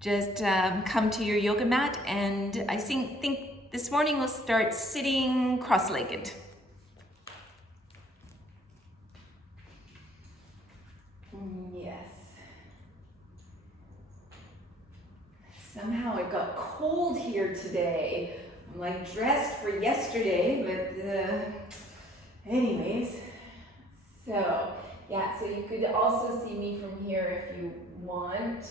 Just come to your yoga mat, and I think this morning we'll start sitting cross-legged. Yes. Somehow it got cold here today. I'm like dressed for yesterday, but anyways. So yeah, so you could also see me from here if you want.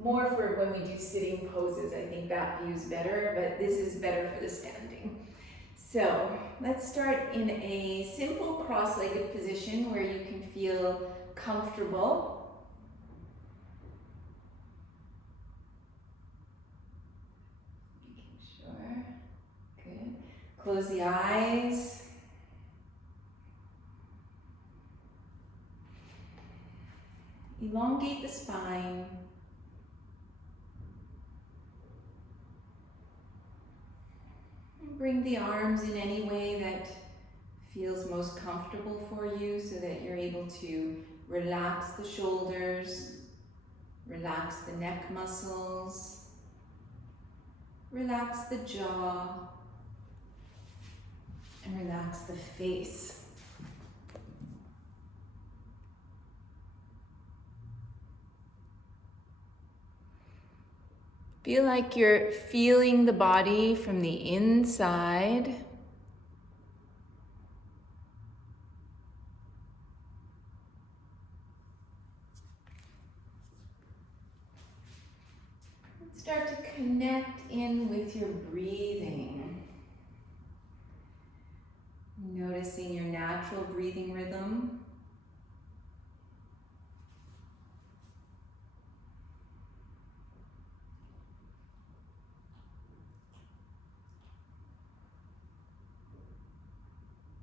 More for when we do sitting poses. I think that view's better, but this is better for the standing. So let's start in a simple cross-legged position where you can feel comfortable. Making sure. Good. Close the eyes. Elongate the spine. Bring the arms in any way that feels most comfortable for you so that you're able to relax the shoulders, relax the neck muscles, relax the jaw, and relax the face. Feel like you're feeling the body from the inside. Start to connect in with your breathing. Noticing your natural breathing rhythm.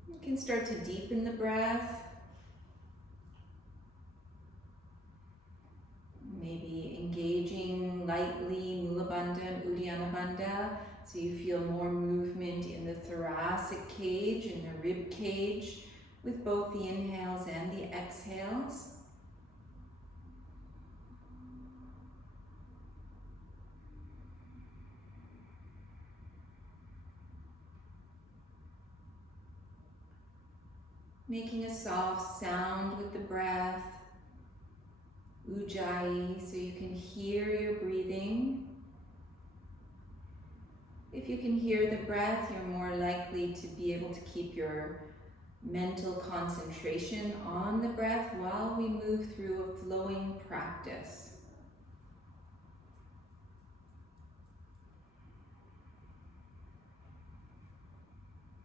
You can start to deepen the breath. Maybe engaging lightly Mula Bandha and Uddiyana Bandha, so you feel more movement in the thoracic cage, in the rib cage, with both the inhales and the exhales. Making a soft sound with the breath, Ujjayi, so you can hear your breathing. If you can hear the breath, you're more likely to be able to keep your mental concentration on the breath while we move through a flowing practice.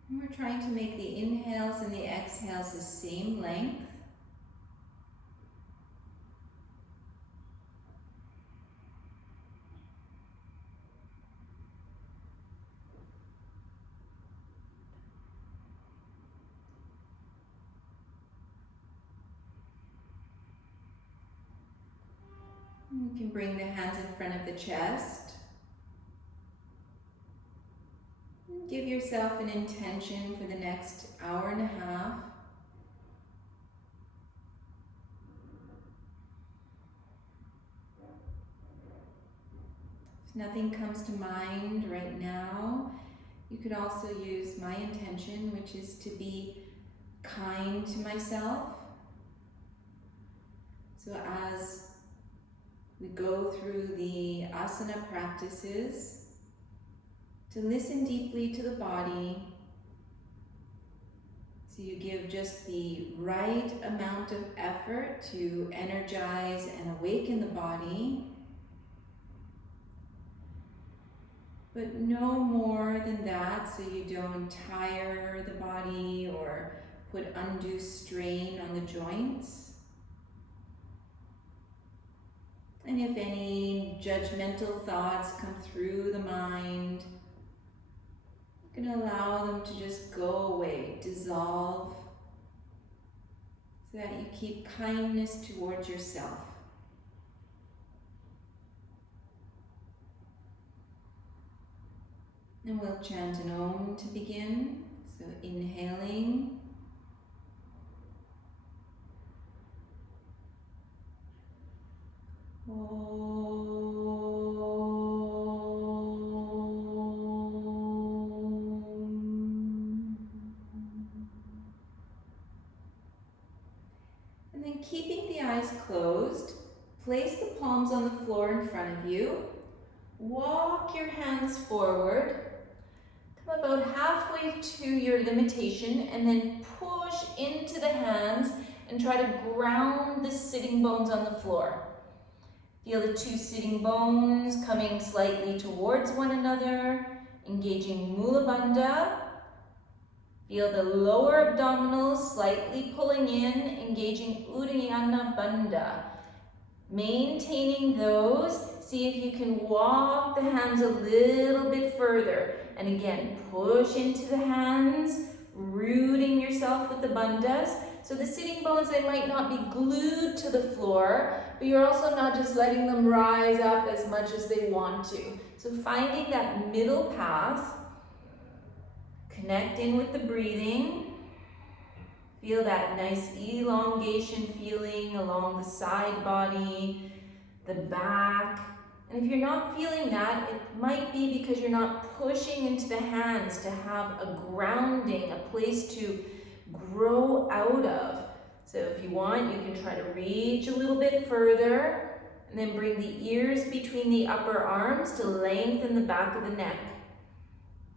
And we're trying to make the inhales and the exhales the same length. You can bring the hands in front of the chest. Give yourself an intention for the next hour and a half. If nothing comes to mind right now, you could also use my intention, which is to be kind to myself. So as we go through the asana practices, to listen deeply to the body, so you give just the right amount of effort to energize and awaken the body, but no more than that, so you don't tire the body or put undue strain on the joints. And if any judgmental thoughts come through the mind, you can allow them to just go away, dissolve, so that you keep kindness towards yourself. And we'll chant an Om to begin. So inhaling. Om. keeping the eyes closed, place the palms on the floor in front of you. Walk your hands forward. Come about halfway to your limitation and then push into the hands and try to ground the sitting bones on the floor. Feel the two sitting bones coming slightly towards one another, engaging Mula Bandha. Feel the lower abdominals slightly pulling in, engaging Uddiyana Bandha. Maintaining those, see if you can walk the hands a little bit further. And again, push into the hands, rooting yourself with the bandhas. So the sitting bones, they might not be glued to the floor, but you're also not just letting them rise up as much as they want to. So finding that middle path, connect in with the breathing. Feel that nice elongation feeling along the side body, the back. And if you're not feeling that, it might be because you're not pushing into the hands to have a grounding, a place to grow out of. So if you want, you can try to reach a little bit further and then bring the ears between the upper arms to lengthen the back of the neck.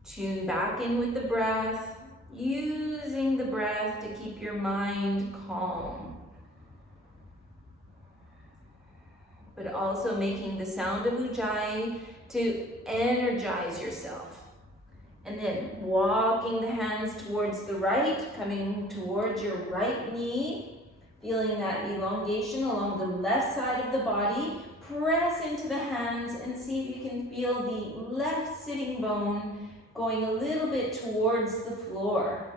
Tune back in with the breath, using the breath to keep your mind calm. But also making the sound of Ujjayi to energize yourself. And then walking the hands towards the right, coming towards your right knee, feeling that elongation along the left side of the body. Press into the hands and see if you can feel the left sitting bone going a little bit towards the floor.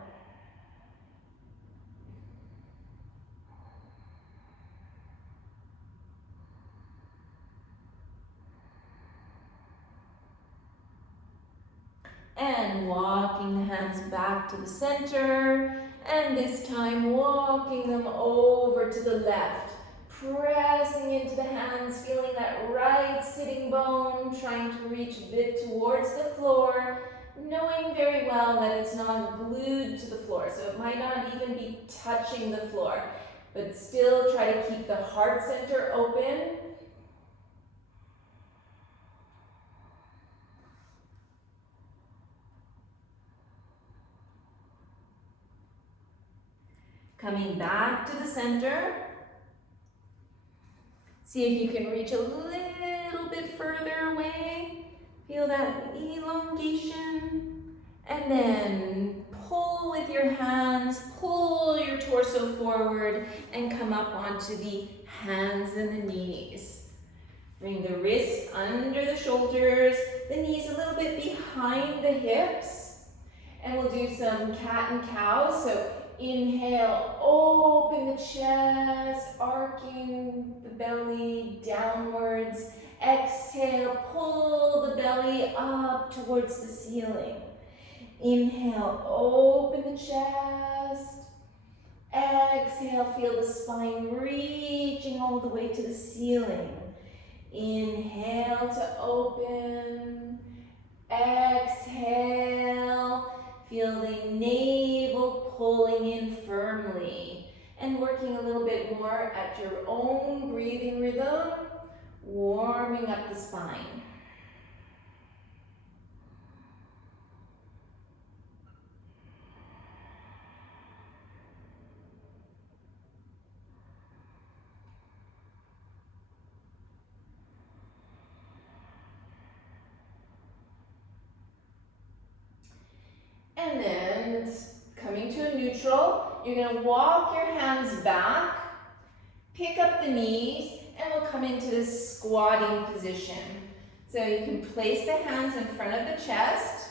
And walking the hands back to the center, and this time walking them over to the left. Pressing into the hands, feeling that right sitting bone, trying to reach a bit towards the floor, knowing very well that it's not glued to the floor, so it might not even be touching the floor, but still try to keep the heart center open. Coming back to the center. See if you can reach a little bit further away. Feel that elongation. And then pull with your hands, pull your torso forward and come up onto the hands and the knees. Bring the wrists under the shoulders, the knees a little bit behind the hips. And we'll do some cat and cow. So inhale, open the chest, arcing the belly downwards. Exhale, pull the belly up towards the ceiling. Inhale, open the chest. Exhale, feel the spine reaching all the way to the ceiling. Inhale to open. Exhale, feel the navel pulling in firmly and working a little bit more at your own breathing rhythm, warming up the spine. And then coming to a neutral, you're going to walk your hands back, pick up the knees, and we'll come into this squatting position. So you can place the hands in front of the chest,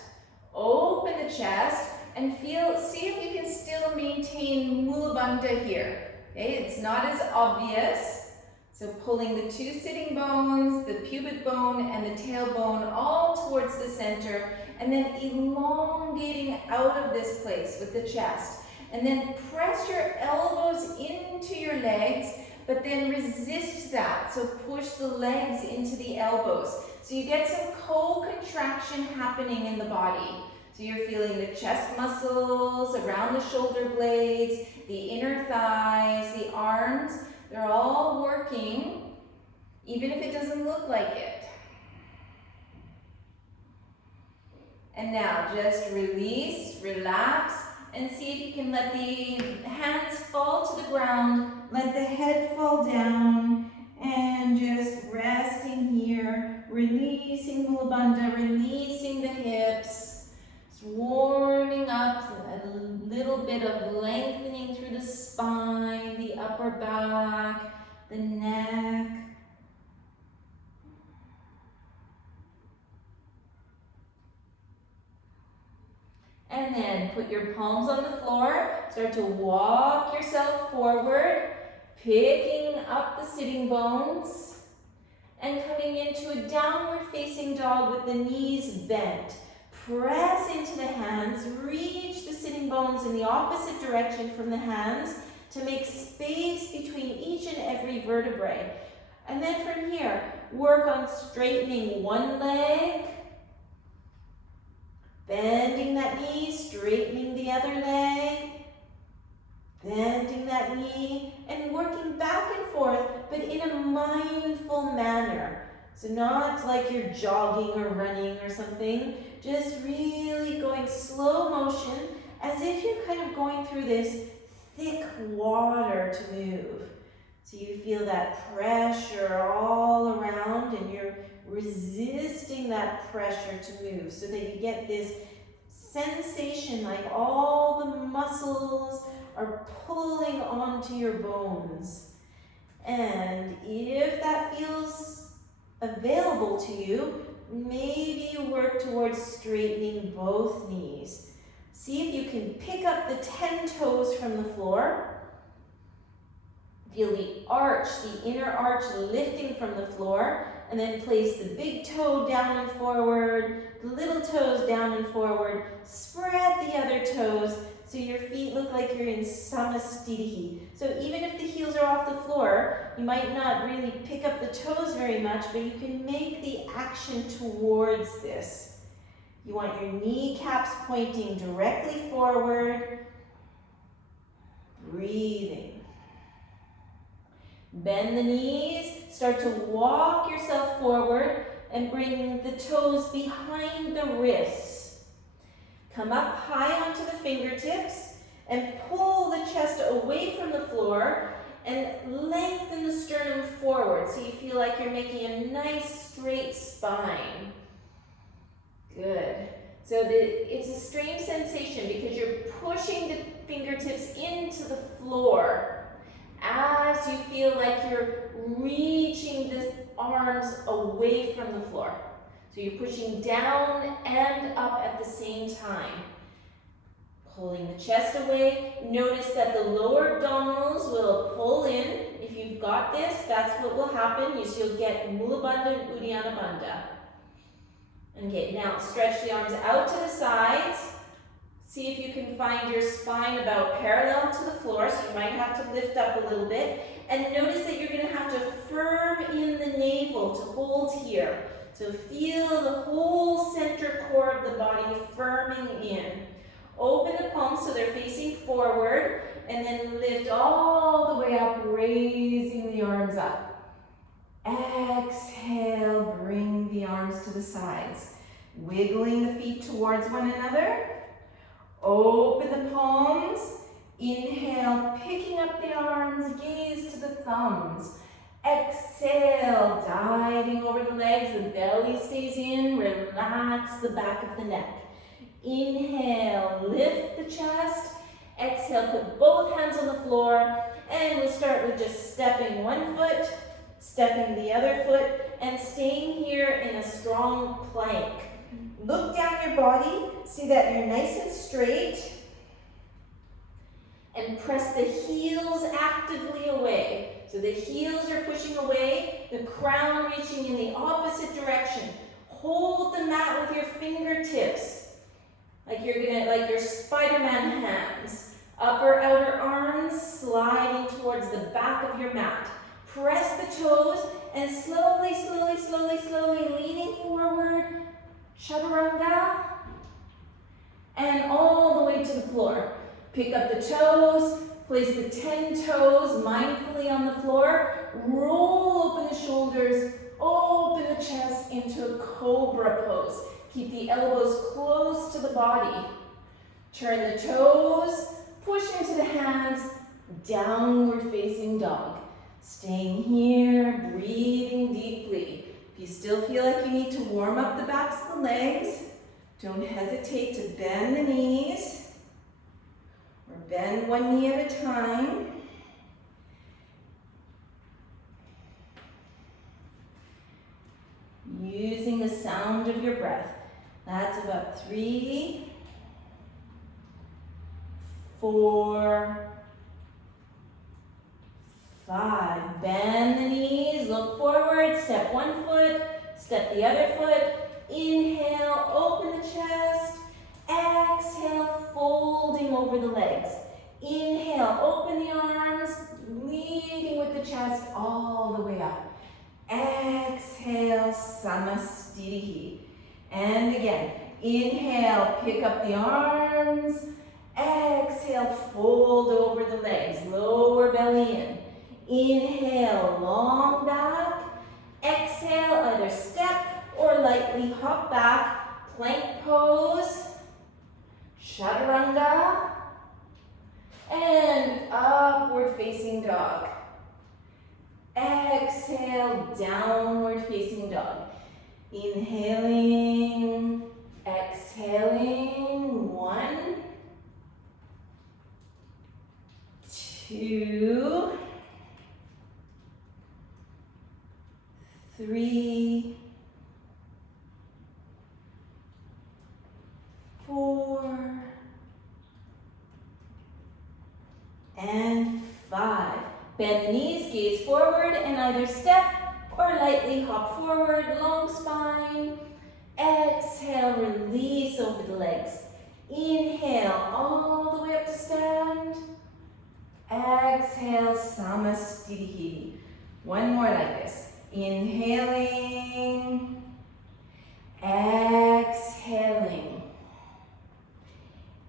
open the chest, and see if you can still maintain Mula Bandha here. Okay, it's not as obvious. So pulling the two sitting bones, the pubic bone and the tailbone all towards the center, and then elongating out of this place with the chest. And then press your elbows into your legs, but then resist that. So push the legs into the elbows. So you get some co-contraction happening in the body. So you're feeling the chest muscles, around the shoulder blades, the inner thighs, the arms. They're all working, even if it doesn't look like it. And now just release, relax, and see if you can let the hands fall to the ground, let the head fall down, and just resting here, releasing Mula Bandha, releasing the hips, just warming up, a little bit of lengthening through the spine, the upper back, the neck. And then put your palms on the floor, start to walk yourself forward, picking up the sitting bones, and coming into a downward facing dog with the knees bent. Press into the hands, reach the sitting bones in the opposite direction from the hands to make space between each and every vertebrae. And then from here, work on straightening one leg, bending that knee, straightening the other leg, bending that knee, and working back and forth, but in a mindful manner. So not like you're jogging or running or something, just really going slow motion, as if you're kind of going through this thick water to move. So you feel that pressure all around, and you're resisting that pressure to move so that you get this sensation like all the muscles are pulling onto your bones. And if that feels available to you, maybe you work towards straightening both knees. See if you can pick up the 10 toes from the floor. Feel the arch, the inner arch lifting from the floor, and then place the big toe down and forward, the little toes down and forward. Spread the other toes so your feet look like you're in Samasthiti. So even if the heels are off the floor, you might not really pick up the toes very much, but you can make the action towards this. You want your kneecaps pointing directly forward. Breathing. Bend the knees, start to walk yourself forward and bring the toes behind the wrists. Come up high onto the fingertips and pull the chest away from the floor and lengthen the sternum forward so you feel like you're making a nice straight spine. Good. So it's a strange sensation because you're pushing the fingertips into the floor as you feel like you're reaching the arms away from the floor. So you're pushing down and up at the same time. Pulling the chest away. Notice that the lower abdominals will pull in. If you've got this, that's what will happen. You'll get Mula Bandha and Uddiyana Bandha. Okay, now stretch the arms out to the sides. See if you can find your spine about parallel to the floor, so you might have to lift up a little bit. And notice that you're going to have to firm in the navel to hold here. So feel the whole center core of the body firming in. Open the palms so they're facing forward, and then lift all the way up, raising the arms up. Exhale, bring the arms to the sides. Wiggling the feet towards one another. Open the palms. Inhale, picking up the arms, gaze to the thumbs. Exhale, diving over the legs, the belly stays in, relax the back of the neck. Inhale, lift the chest. Exhale, put both hands on the floor, and we'll start with just stepping one foot, stepping the other foot, and staying here in a strong plank. Look down your body, see that you're nice and straight, and press the heels actively away. So the heels are pushing away, the crown reaching in the opposite direction. Hold the mat with your fingertips, like your Spider-Man hands. Upper, outer arms sliding towards the back of your mat. Press the toes and slowly, slowly, slowly, slowly leaning forward. Chaturanga. Pick up the toes, place the 10 toes mindfully on the floor, roll open the shoulders, open the chest into a cobra pose. Keep the elbows close to the body. Turn the toes, push into the hands, downward facing dog. Staying here, breathing deeply. If you still feel like you need to warm up the backs of the legs, don't hesitate to bend the knees, or bend one knee at a time. Using the sound of your breath. That's about 3, 4, 5. Bend the knees, look forward, step one foot, step the other foot. Inhale, open the chest. Exhale, folding over the legs. Inhale, open the arms, leading with the chest all the way up. Exhale, Samastitihi. And again, inhale, pick up the arms. Exhale, fold over the legs, lower belly in. Inhale, long back. Exhale, either step or lightly hop back, plank pose, chaturanga, and upward facing dog. Exhale, downward facing dog. Inhaling, exhaling. 1, 2, 3, 4, and 5. Bend the knees, gaze forward, and either step or lightly hop forward, long spine. Exhale, release over the legs. Inhale, all the way up to stand. Exhale, Samastitihi. One more like this. Inhaling, exhaling.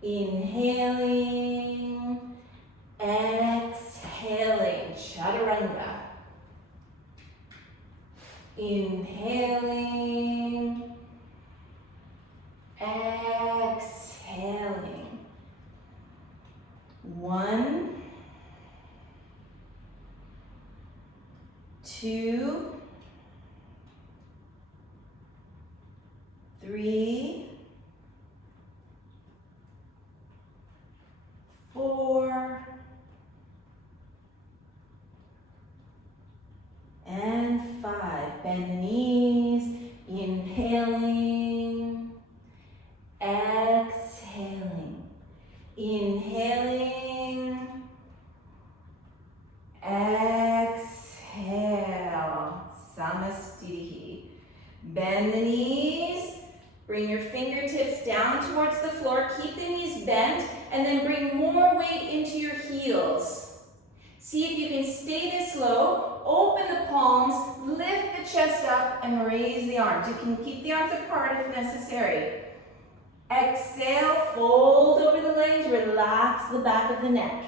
Inhaling, exhaling. Chaturanga. Inhaling, exhaling. 1, 2, 3, 4, and 5. Bend the knees, inhaling, exhaling. Inhaling, exhale. Samastitihi. Bend the knees, bring your fingertips down towards the floor, keep the knees bent, and then bring more weight into your heels. See if you can stay this low, open the palms, lift the chest up, and raise the arms. You can keep the arms apart if necessary. Exhale, fold over the legs, relax the back of the neck.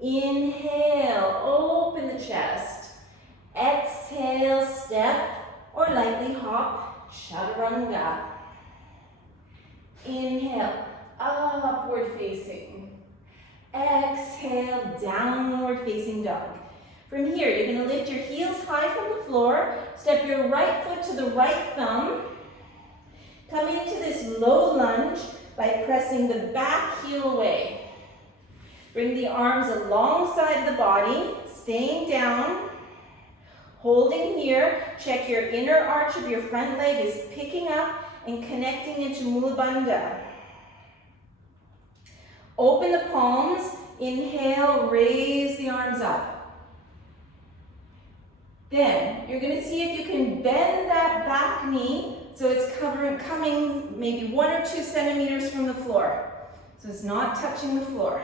Inhale, open the chest. Exhale, step or lightly hop, chaturanga. Inhale, upward facing. Exhale, downward facing dog. From here, you're going to lift your heels high from the floor, step your right foot to the right thumb. Come into this low lunge by pressing the back heel away. Bring the arms alongside the body, staying down. Holding here, check your inner arch of your front leg is picking up and connecting into Mula Bandha. Open the palms, inhale, raise the arms up. Then, you're going to see if you can bend that back knee so it's coming maybe 1 or 2 centimeters from the floor. So it's not touching the floor.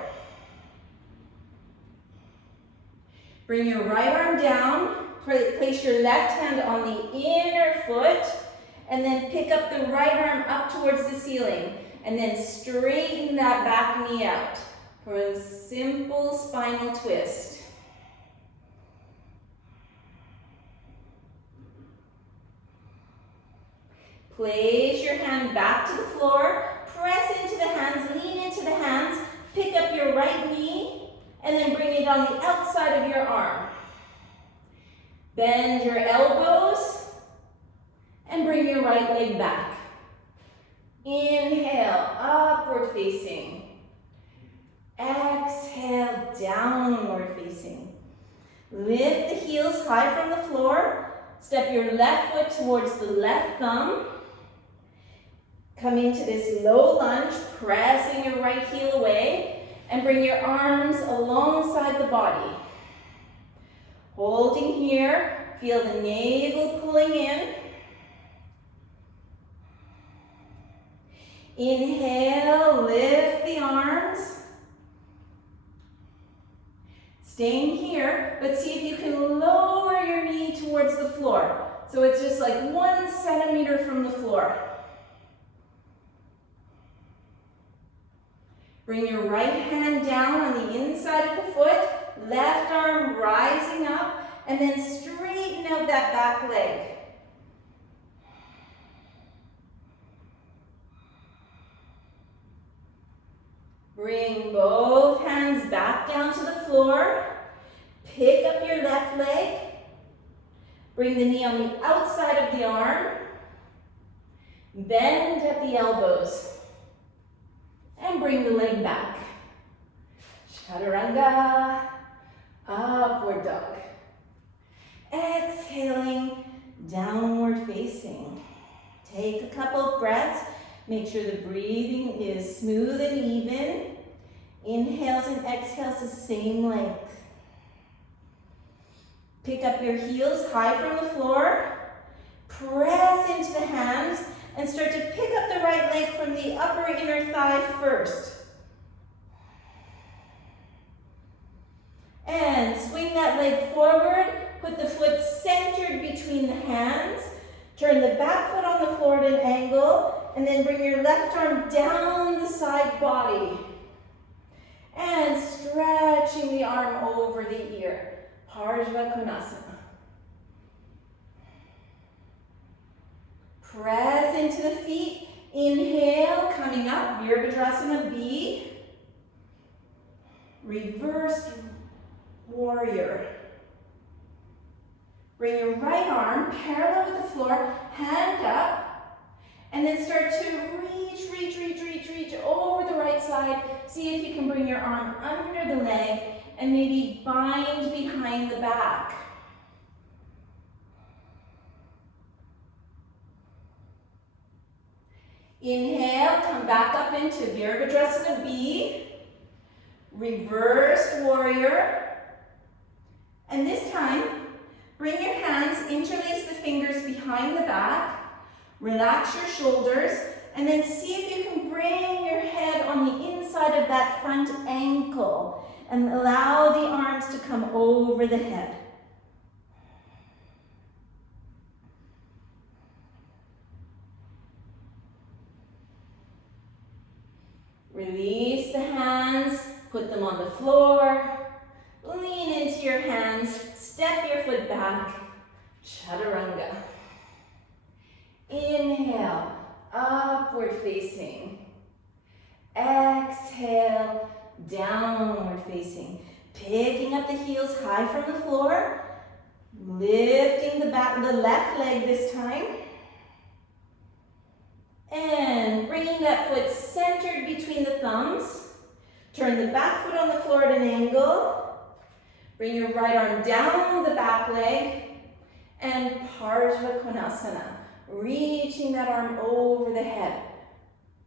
Bring your right arm down, place your left hand on the inner foot, and then pick up the right arm up towards the ceiling. And then straighten that back knee out. for a simple spinal twist. Place your hand back to the floor, press into the hands, lean into the hands, pick up your right knee, and then bring it on the outside of your arm. Bend your elbows, and bring your right leg back. Inhale, upward facing. Exhale, downward facing. Lift the heels high from the floor. Step your left foot towards the left thumb. Come into this low lunge, pressing your right heel away, and bring your arms alongside the body. Holding here, feel the navel pulling in. Inhale, lift the arms. Staying here, but see if you can lower your knee towards the floor. So it's just like 1 centimeter from the floor. Bring your right hand down on the inside of the foot, left arm rising up, and then straighten out that back leg. Bring both hands back down to the floor. Pick up your left leg. Bring the knee on the outside of the arm. Bend at the elbows. And bring the leg back. Chaturanga, upward dog. Exhaling, downward facing. Take a couple of breaths. Make sure the breathing is smooth and even. Inhales and exhales the same length. Pick up your heels high from the floor. Press into the hands and start to pick up the right leg from the upper inner thigh first. And swing that leg forward. Put the foot centered between the hands. Turn the back foot on the floor at an angle. And then bring your left arm down the side body. And stretching the arm over the ear. Parsva Konasana. Press into the feet. Inhale, coming up, Virabhadrasana B. Reversed warrior. Bring your right arm parallel with the floor, hand up. And then start to reach over the right side. See if you can bring your arm under the leg and maybe bind behind the back. Inhale, come back up into Virabhadrasana B. Reversed warrior. And this time, bring your hands, interlace the fingers behind the back. Relax your shoulders, and then see if you can bring your head on the inside of that front ankle and allow the arms to come over the head. Release the hands, put them on the floor, lean into your hands, step your foot back, Chaturanga. Inhale, upward facing. Exhale, downward facing. Picking up the heels high from the floor. Lifting the left leg this time. And bringing that foot centered between the thumbs. Turn the back foot on the floor at an angle. Bring your right arm down the back leg. And Parsva Konasana. Reaching that arm over the head.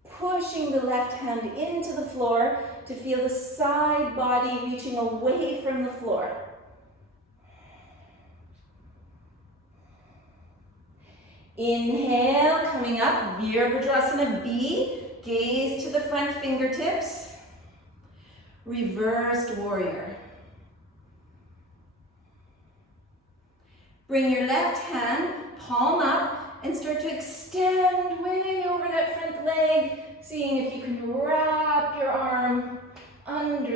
Pushing the left hand into the floor to feel the side body reaching away from the floor. Inhale, coming up, Virabhadrasana B. Gaze to the front fingertips. Reversed warrior. Bring your left hand, palm up, and start to extend way over that front leg, seeing if you can wrap your arm under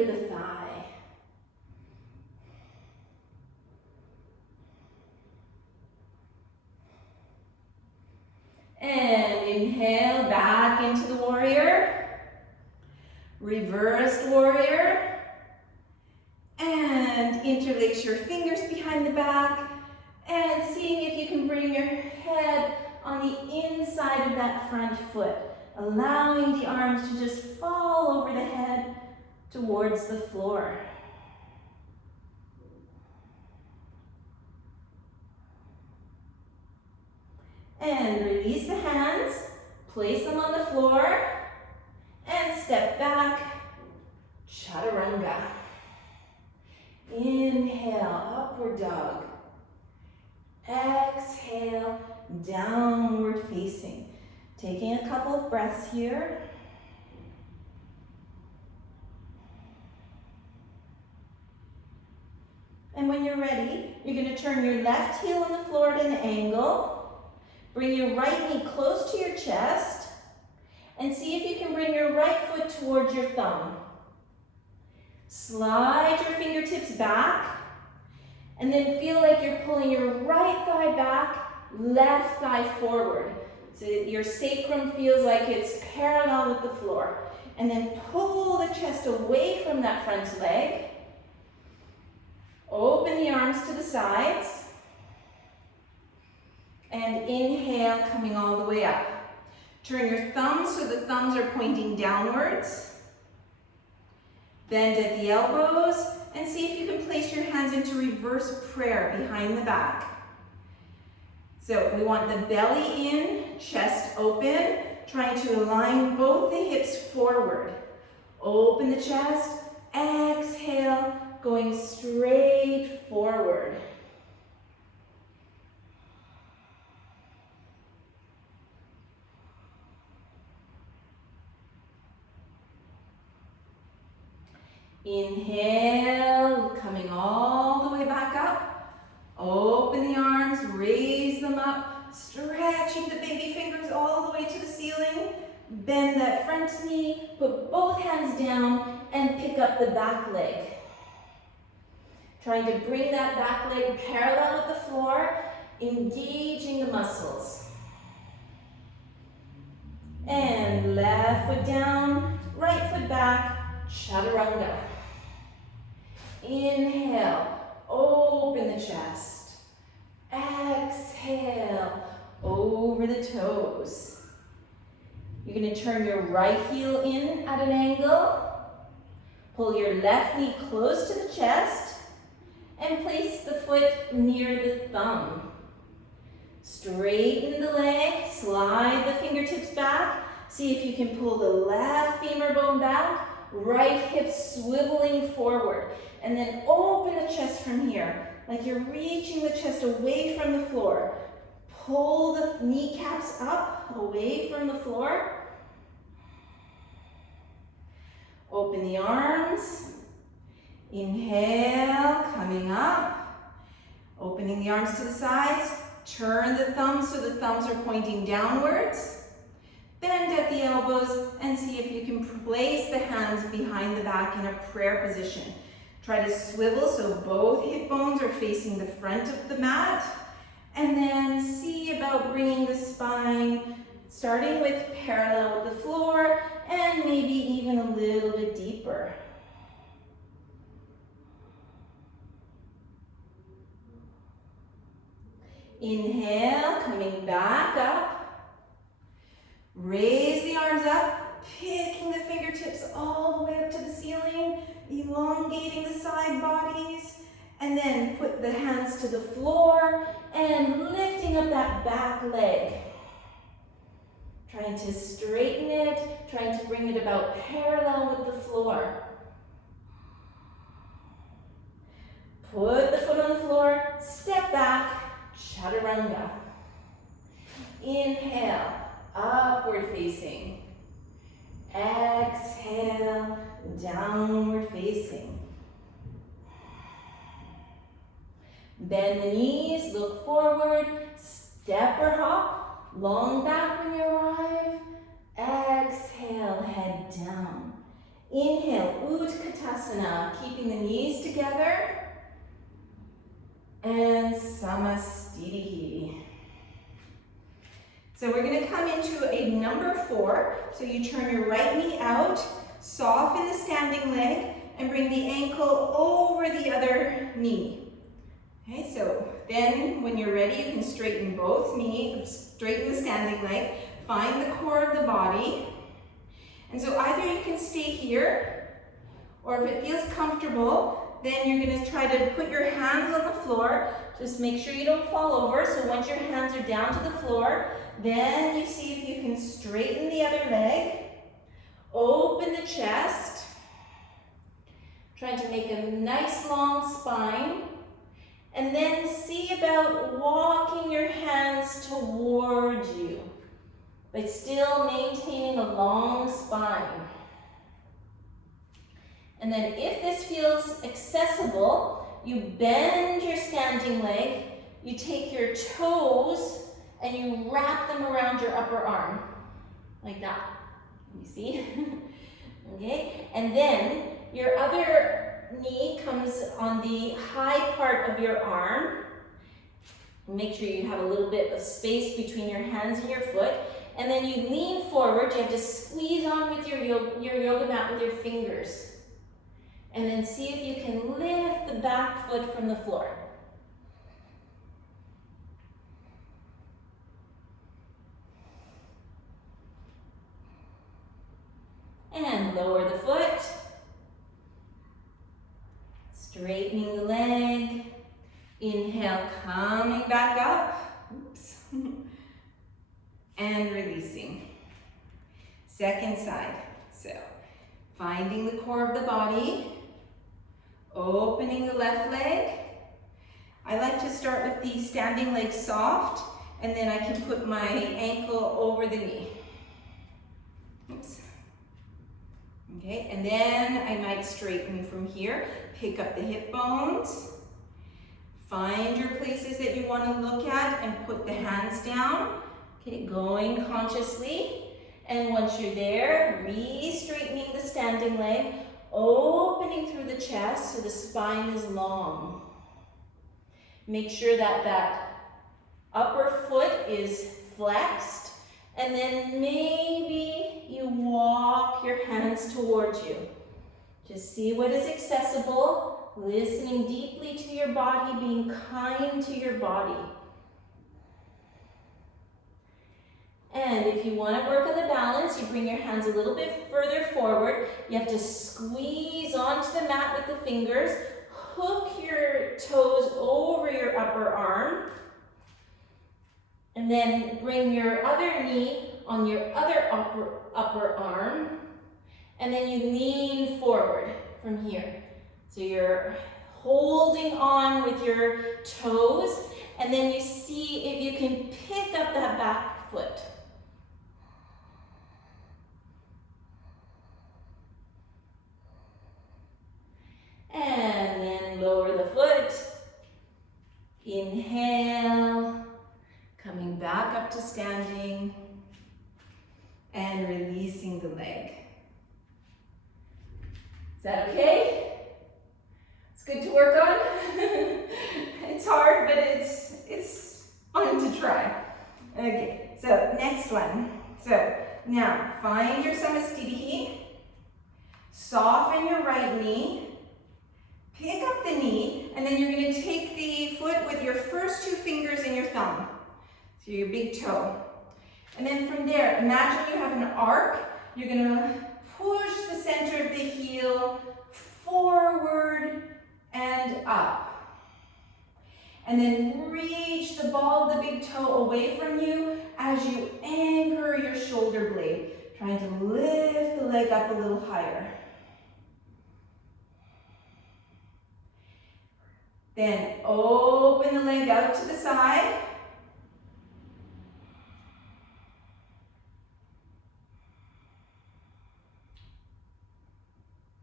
And inhale, back into the warrior. Reversed warrior. And interlace your fingers behind the back. And seeing if you can bring your head on the inside of that front foot. Allowing the arms to just fall over the head towards the floor. And release the hands, place them on the floor, and step back, chaturanga. Inhale, upward dog. Exhale, downward facing. Taking a couple of breaths here. And when you're ready, you're going to turn your left heel on the floor at an angle. Bring your right knee close to your chest. And see if you can bring your right foot towards your thumb. Slide your fingertips back. And then feel like you're pulling your right thigh back, left thigh forward. So that your sacrum feels like it's parallel with the floor. And then pull the chest away from that front leg. Open the arms to the sides. And inhale, coming all the way up. Turn your thumbs so the thumbs are pointing downwards. Bend at the elbows. And see if you can place your hands into reverse prayer behind the back. So we want the belly in, chest open, trying to align both the hips forward. Open the chest, exhale, going straight forward. Inhale, coming all the way back up. Open the arms, raise them up, stretching the baby fingers all the way to the ceiling. Bend that front knee, put both hands down, and pick up the back leg. Trying to bring that back leg parallel with the floor, engaging the muscles. And left foot down, right foot back, chaturanga. Inhale. Open the chest. Exhale, over the toes. You're going to turn your right heel in at an angle. Pull your left knee close to the chest and place the foot near the thumb. Straighten the leg, slide the fingertips back. See if you can pull the left femur bone back, right hip swiveling forward. And then open the chest from here, like you're reaching the chest away from the floor. Pull the kneecaps up, away from the floor. Open the arms. Inhale, coming up. Opening the arms to the sides. Turn the thumbs so the thumbs are pointing downwards. Bend at the elbows and see if you can place the hands behind the back in a prayer position. Try to swivel so both hip bones are facing the front of the mat. And then see about bringing the spine, starting with parallel with the floor and maybe even a little bit deeper. Inhale, coming back up. Raise the arms up, picking the fingertips all the way up to the ceiling, elongating the side bodies, and then put the hands to the floor and lifting up that back leg. Trying to straighten it, trying to bring it about parallel with the floor. Put the foot on the floor, step back, chaturanga. Inhale, upward facing. Exhale, downward facing. Bend the knees, look forward, step or hop, long back when you arrive. Exhale, head down. Inhale, Utkatasana, keeping the knees together. And Samastitihi. So we're going to come into a number 4. So you turn your right knee out, soften the standing leg, and bring the ankle over the other knee. Okay, so then when you're ready, you can straighten both knees, straighten the standing leg, find the core of the body. And so either you can stay here, or if it feels comfortable, then you're going to try to put your hands on the floor. Just make sure you don't fall over. So once your hands are down to the floor, then you see if you can straighten the other leg, open the chest, trying to make a nice long spine, and then see about walking your hands towards you, but still maintaining a long spine. And then if this feels accessible, you bend your standing leg, you take your toes and you wrap them around your upper arm, like that. You see? Okay, and then your other knee comes on the high part of your arm. Make sure you have a little bit of space between your hands and your foot. And then you lean forward. You have to squeeze on with your yoga mat with your fingers. And then see if you can lift the back foot from the floor. And lower the foot. Straightening the leg. Inhale, coming back up. Oops. And releasing. Second side. So, finding the core of the body. Opening the left leg. I like to start with the standing leg soft, and then I can put my ankle over the knee. Oops. Okay, and then I might straighten from here. Pick up the hip bones. Find your places that you want to look at and put the hands down. Okay, going consciously. And once you're there, re-straightening the standing leg, opening through the chest so the spine is long. Make sure that that upper foot is flexed, and then maybe you walk your hands towards you. Just see what is accessible, listening deeply to your body, being kind to your body. And if you want to work on the balance, you bring your hands a little bit further forward. You have to squeeze onto the mat with the fingers. Hook your toes over your upper arm. And then bring your other knee on your other upper arm. And then you lean forward from here. So you're holding on with your toes. And then you see if you can pick up that back foot. And then lower the foot. Inhale. Coming back up to standing. And releasing the leg. Is that okay? It's good to work on. It's hard, but it's fun to try. Okay, so next one. So now find your Samastitihi. Soften your right knee. Pick up the knee, and then you're going to take the foot with your first 2 fingers and your thumb. So your big toe. And then from there, imagine you have an arc. You're going to push the center of the heel forward and up. And then reach the ball of the big toe away from you as you anchor your shoulder blade, trying to lift the leg up a little higher. Then open the leg out to the side.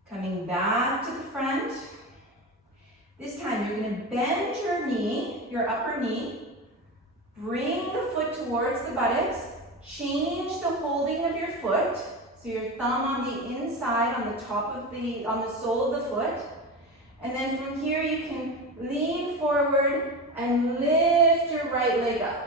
Coming back to the front. This time you're going to bend your knee, your upper knee. Bring the foot towards the buttocks. Change the holding of your foot. So your thumb on the inside, on the sole of the foot. And then from here you can lean forward and lift your right leg up.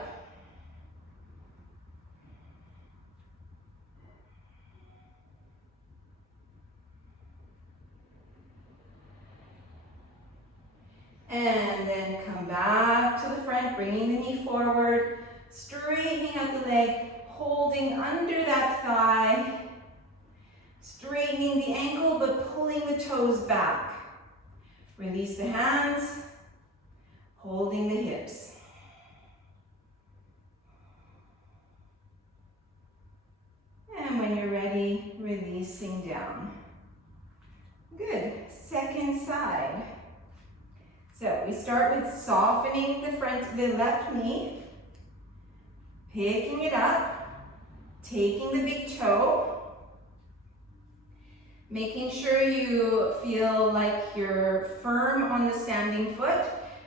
And then come back to the front, bringing the knee forward, straightening out the leg, holding under that thigh, straightening the ankle but pulling the toes back. Release the hands, holding the hips. And when you're ready, releasing down. Good. Second side. So we start with softening the left knee, picking it up, taking the big toe, making sure you feel like you're firm on the standing foot,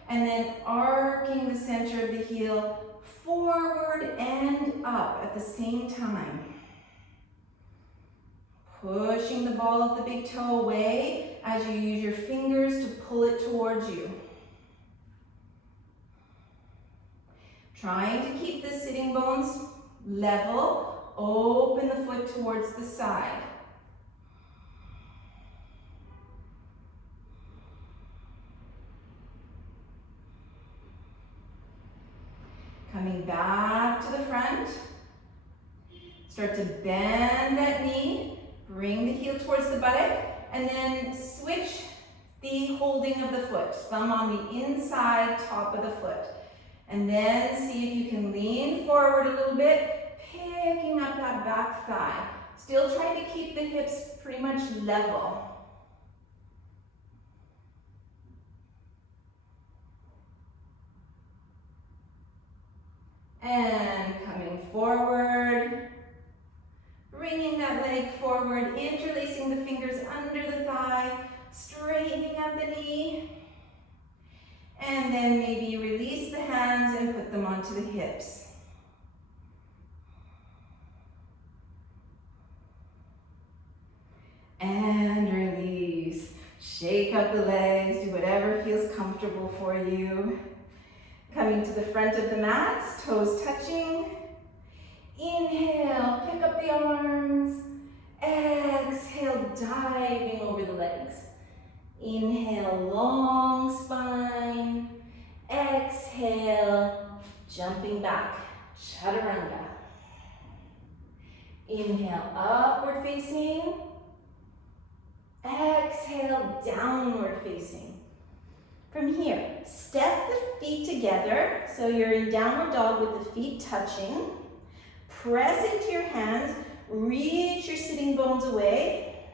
and then arcing the center of the heel forward and up at the same time. Pushing the ball of the big toe away as you use your fingers to pull it towards you. Trying to keep the sitting bones level, open the foot towards the side. Coming back to the front. Start to bend that knee. Bring the heel towards the buttock, and then switch the holding of the foot. Thumb on the inside top of the foot. And then see if you can lean forward a little bit, picking up that back thigh. Still trying to keep the hips pretty much level. And coming forward. Bringing that leg forward, interlacing the fingers under the thigh, straightening out the knee. And then maybe release the hands and put them onto the hips. And release. Shake up the legs, do whatever feels comfortable for you. Coming to the front of the mats, toes touching. Inhale, pick up the arms. Exhale, diving over the legs. Inhale, long spine. Exhale, jumping back, chaturanga. Inhale, upward facing. Exhale, downward facing. From here, step the feet together. So you're in downward dog with the feet touching. Press into your hands, reach your sitting bones away.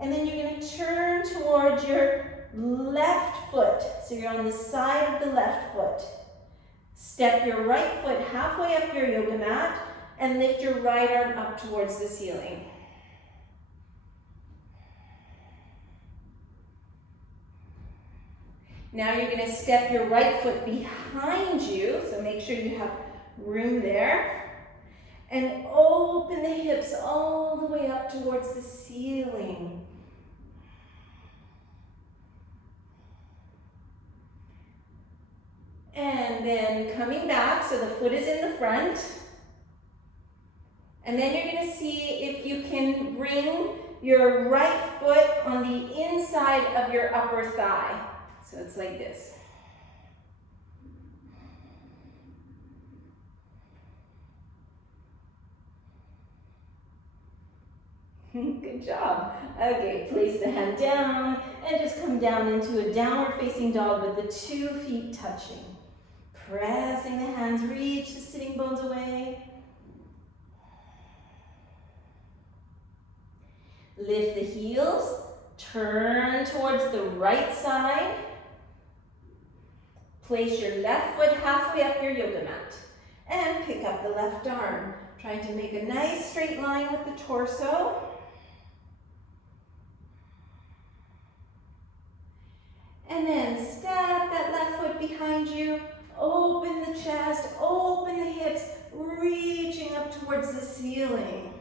And then you're going to turn towards your left foot. So you're on the side of the left foot. Step your right foot halfway up your yoga mat and lift your right arm up towards the ceiling. Now you're going to step your right foot behind you, so make sure you have room there. And open the hips all the way up towards the ceiling. And then coming back, so the foot is in the front. And then you're going to see if you can bring your right foot on the inside of your upper thigh. So it's like this. Good job. Okay, place the hand down and just come down into a downward facing dog with the 2 feet touching. Pressing the hands, reach the sitting bones away. Lift the heels, turn towards the right side. Place your left foot halfway up your yoga mat and pick up the left arm. Trying to make a nice straight line with the torso. And then step that left foot behind you, open the chest, open the hips, reaching up towards the ceiling.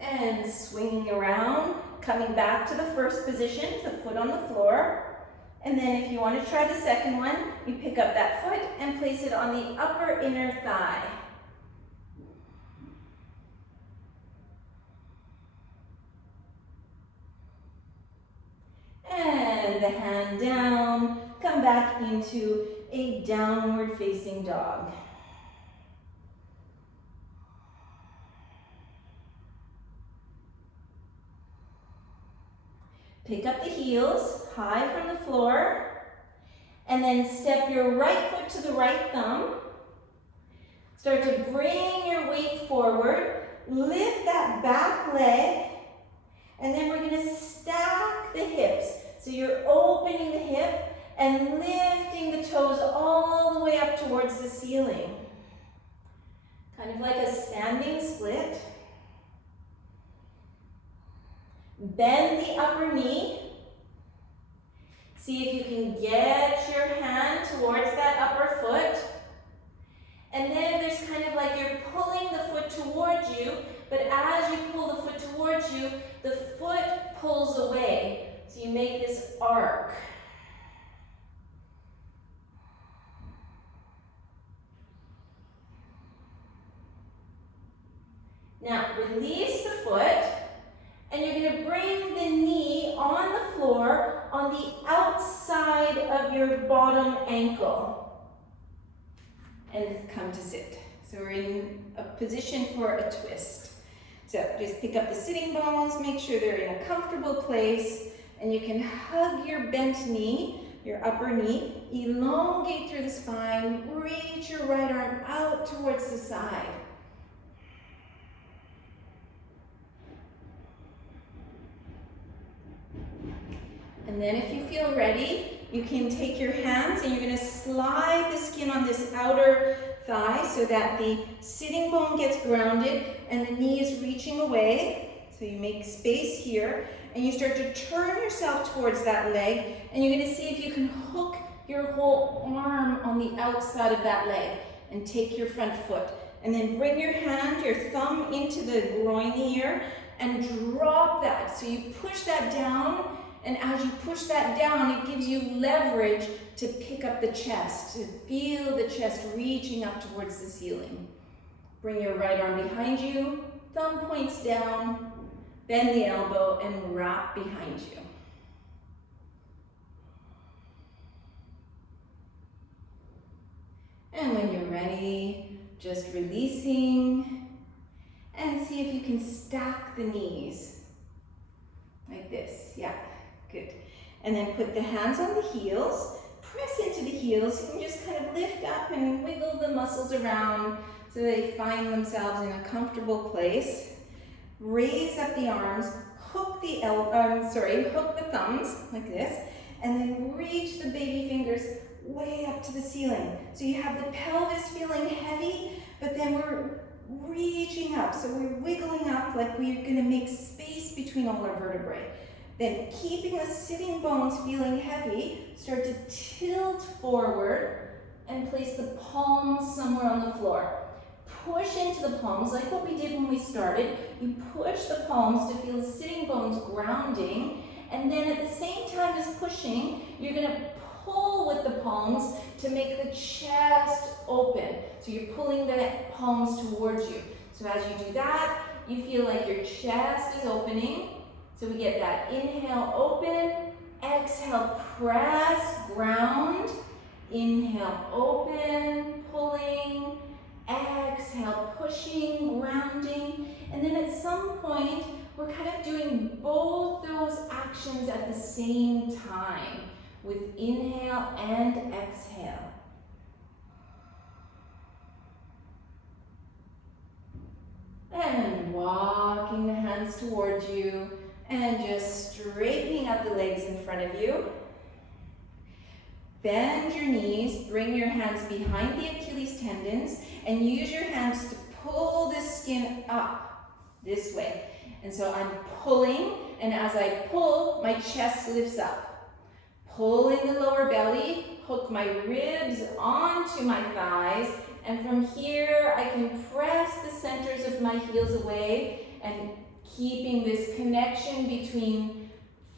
And swinging around, coming back to the first position, the foot on the floor. And then if you want to try the second one, you pick up that foot and place it on the upper inner thigh. And the hand down, come back into a downward facing dog. Pick up the heels high from the floor, and then step your right foot to the right thumb. Start to bring your weight forward, lift that back leg, and then we're going to stack the hips. So you're opening the hip and lifting the toes all the way up towards the ceiling. Kind of like a standing split. Bend the upper knee. See if you can get your hand towards that upper foot. And then there's kind of like you're pulling the foot towards you, but as you pull the foot towards you, the foot pulls away. So you make this arc. Now release the foot, and you're going to bring the knee on the floor on the outside of your bottom ankle. And come to sit. So we're in a position for a twist. So just pick up the sitting bones, make sure they're in a comfortable place, and you can hug your bent knee, your upper knee, elongate through the spine, reach your right arm out towards the side. And then if you feel ready, you can take your hands and you're going to slide the skin on this outer thigh so that the sitting bone gets grounded and the knee is reaching away. So you make space here and you start to turn yourself towards that leg, and you're going to see if you can hook your whole arm on the outside of that leg and take your front foot. And then bring your hand, your thumb into the groin here and drop that. So you push that down. And as you push that down, it gives you leverage to pick up the chest, to feel the chest reaching up towards the ceiling. Bring your right arm behind you, thumb points down, bend the elbow, and wrap behind you. And when you're ready, just releasing, and see if you can stack the knees like this. Yeah. Good. And then put the hands on the heels, press into the heels. You can just kind of lift up and wiggle the muscles around so they find themselves in a comfortable place. Raise up the arms, hook the hook the thumbs like this, and then reach the baby fingers way up to the ceiling. So you have the pelvis feeling heavy, but then we're reaching up. So we're wiggling up like we're going to make space between all our vertebrae. Then keeping the sitting bones feeling heavy, start to tilt forward and place the palms somewhere on the floor. Push into the palms like what we did when we started. You push the palms to feel the sitting bones grounding, and then at the same time as pushing, you're going to pull with the palms to make the chest open. So you're pulling the palms towards you. So as you do that, you feel like your chest is opening. So we get that inhale, open, exhale, press, ground, inhale, open, pulling, exhale, pushing, grounding, and then at some point, we're kind of doing both those actions at the same time with inhale and exhale. And walking the hands towards you, and just straightening up the legs in front of you. Bend your knees, bring your hands behind the Achilles tendons, and use your hands to pull the skin up this way. And so I'm pulling, and as I pull, my chest lifts up. Pull in the lower belly, hook my ribs onto my thighs, and from here I can press the centers of my heels away and keeping this connection between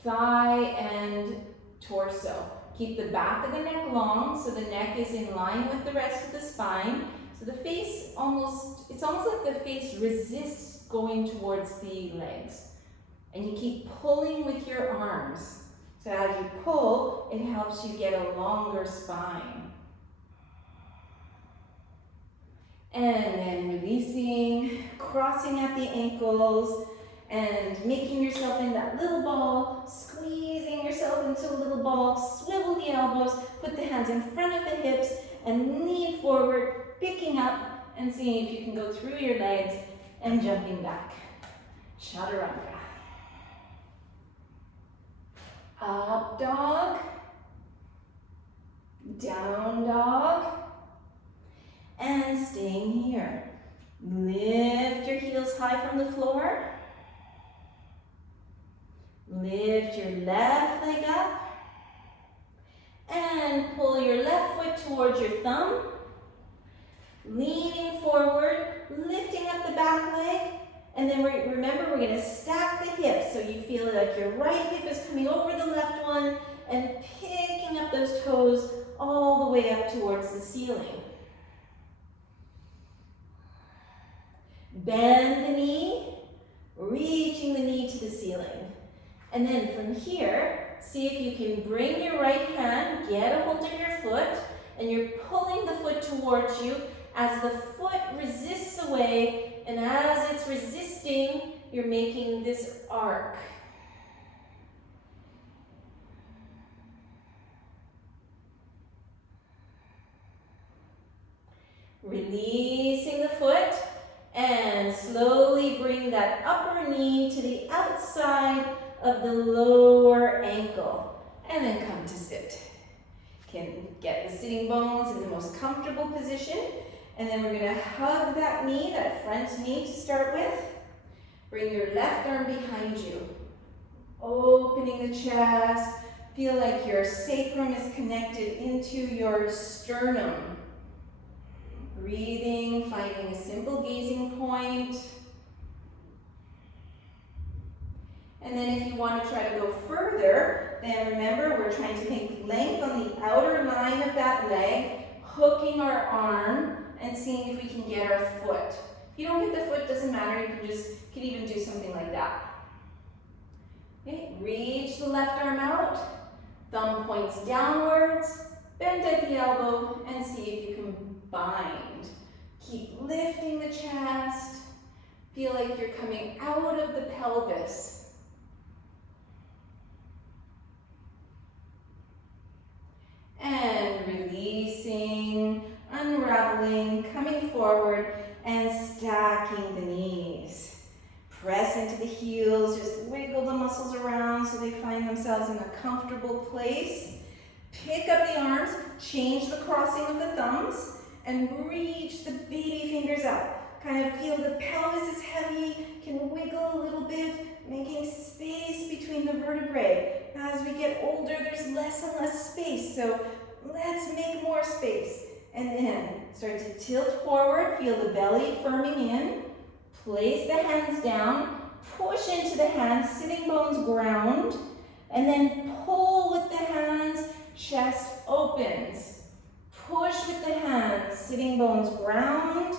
thigh and torso. Keep the back of the neck long so the neck is in line with the rest of the spine. So the face it's almost like the face resists going towards the legs. And you keep pulling with your arms. So as you pull, it helps you get a longer spine. And then releasing, crossing at the ankles, and making yourself in that little ball, squeezing yourself into a little ball, swivel the elbows, put the hands in front of the hips, and lean forward, picking up, and seeing if you can go through your legs and jumping back. Chaturanga. Up dog, down dog, and staying here. Lift your heels high from the floor. Lift your left leg up and pull your left foot towards your thumb. Leaning forward, lifting up the back leg, and then remember we're going to stack the hips so you feel like your right hip is coming over the left one and picking up those toes all the way up towards the ceiling. Bend the knee, reaching the knee to the ceiling. And then from here, see if you can bring your right hand, get a hold of your foot, and you're pulling the foot towards you as the foot resists away, and as it's resisting, you're making this arc. Releasing the foot, and slowly bring that upper knee to the outside of the lower ankle, and then come to sit. Can get the sitting bones in the most comfortable position, and then we're going to hug that knee, that front knee to start with. Bring your left arm behind you, opening the chest. Feel like your sacrum is connected into your sternum. Breathing, finding a simple gazing point. And then if you want to try to go further, then remember we're trying to make length on the outer line of that leg, hooking our arm and seeing if we can get our foot. If you don't get the foot, doesn't matter, you can even do something like that. Okay, reach the left arm out, thumb points downwards, bend at the elbow, and see if you can bind. Keep lifting the chest. Feel like you're coming out of the pelvis. And releasing, unraveling, coming forward, and stacking the knees. Press into the heels, just wiggle the muscles around so they find themselves in a comfortable place. Pick up the arms, change the crossing of the thumbs, and reach the baby fingers up. Kind of feel the pelvis is heavy, can wiggle a little bit, making space between the vertebrae. As we get older, there's less and less space, so let's make more space. And then start to tilt forward, feel the belly firming in. Place the hands down, push into the hands, sitting bones ground, and then pull with the hands, chest opens. Push with the hands, sitting bones ground,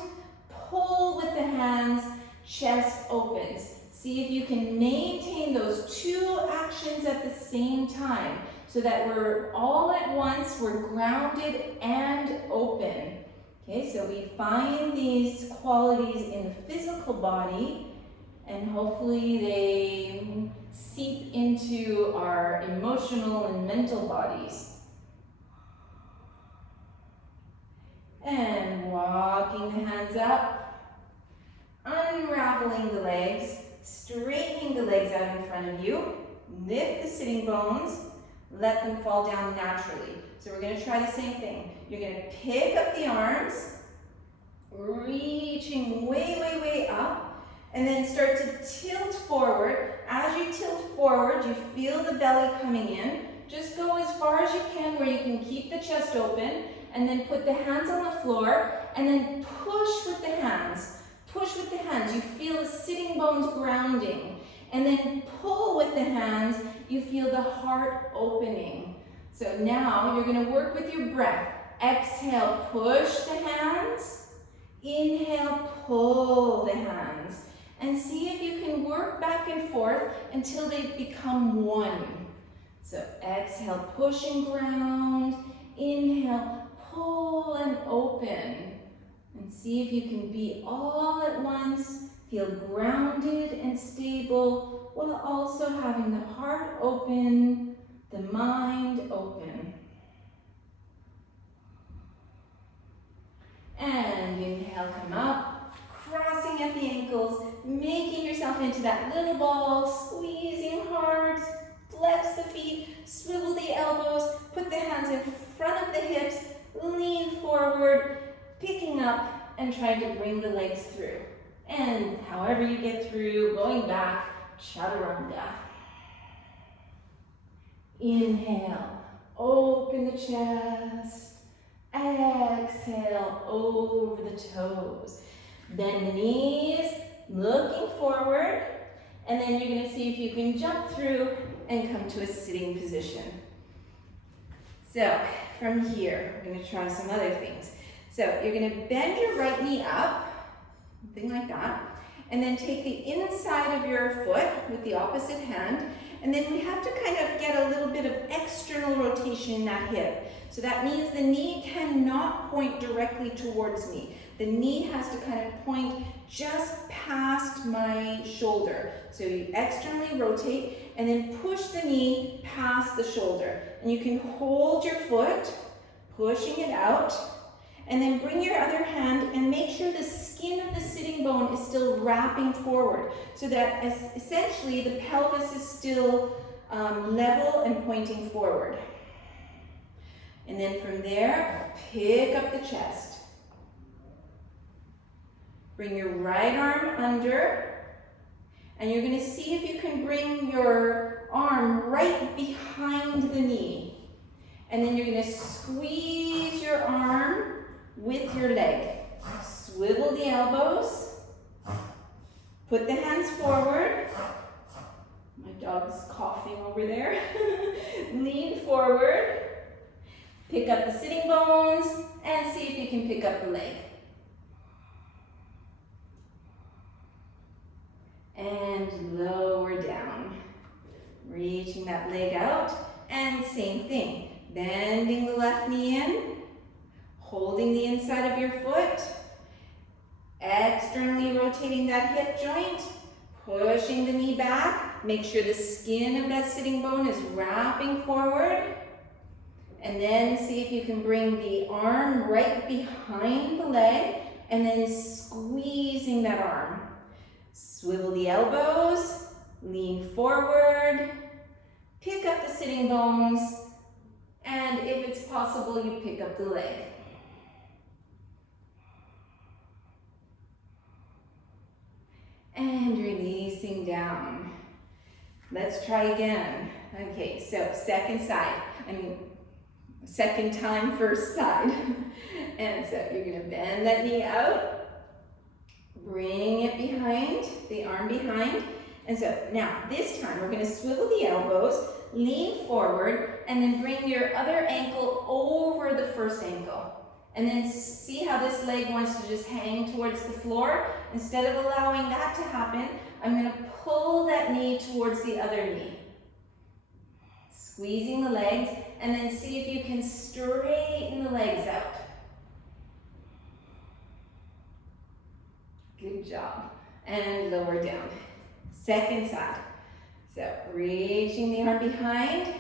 pull with the hands, chest opens. See if you can maintain those two actions at the same time so that we're all at once, we're grounded and open. Okay, so we find these qualities in the physical body and hopefully they seep into our emotional and mental bodies. And walking the hands up, unraveling the legs, straightening the legs out in front of you, lift the sitting bones, let them fall down naturally. So we're going to try the same thing. You're going to pick up the arms, reaching way, way, way up, and then start to tilt forward. As you tilt forward, you feel the belly coming in. Just go as far as you can where you can keep the chest open, and then put the hands on the floor, and then push with the hands. Push with the hands. You feel the sitting bones grounding. And then pull with the hands. You feel the heart opening. So now you're going to work with your breath. Exhale, push the hands. Inhale, pull the hands. And see if you can work back and forth until they become one. So exhale, push and ground. Inhale, pull and open. And see if you can be all at once, feel grounded and stable, while also having the heart open, the mind open. And inhale, come up, crossing at the ankles, making yourself into that little ball, squeezing hard, flex the feet, swivel the elbows, put the hands in front of the hips, lean forward, picking up and trying to bring the legs through. And however you get through, going back, chaturanga. Inhale, open the chest. Exhale, over the toes. Bend the knees, looking forward. And then you're going to see if you can jump through and come to a sitting position. So from here, we're going to try some other things. So you're going to bend your right knee up, something like that, and then take the inside of your foot with the opposite hand, and then we have to kind of get a little bit of external rotation in that hip. So that means the knee cannot point directly towards me. The knee has to kind of point just past my shoulder. So you externally rotate and then push the knee past the shoulder. And you can hold your foot, pushing it out, and then bring your other hand and make sure the skin of the sitting bone is still wrapping forward so that essentially the pelvis is still level and pointing forward. And then from there, pick up the chest. Bring your right arm under, and you're going to see if you can bring your arm right behind the knee. And then you're going to squeeze your arm with your leg. Swivel the elbows. Put the hands forward. My dog's coughing over there. Lean forward. Pick up the sitting bones and see if you can pick up the leg. And lower down. Reaching that leg out. And same thing. Bending the left knee in. Holding the inside of your foot. Externally rotating that hip joint. Pushing the knee back. Make sure the skin of that sitting bone is wrapping forward. And then see if you can bring the arm right behind the leg and then squeezing that arm. Swivel the elbows, lean forward, pick up the sitting bones, and if it's possible, you pick up the leg. And releasing down. Let's try again. Okay, so second side. Second time, first side. And so you're going to bend that knee out. Bring it behind, the arm behind. And so now, this time, we're going to swivel the elbows, lean forward, and then bring your other ankle over the first ankle. And then see how this leg wants to just hang towards the floor. Instead of allowing that to happen, I'm going to pull that knee towards the other knee. Squeezing the legs, and then see if you can straighten the legs out. Good job. And lower down. Second side. So reaching the arm behind,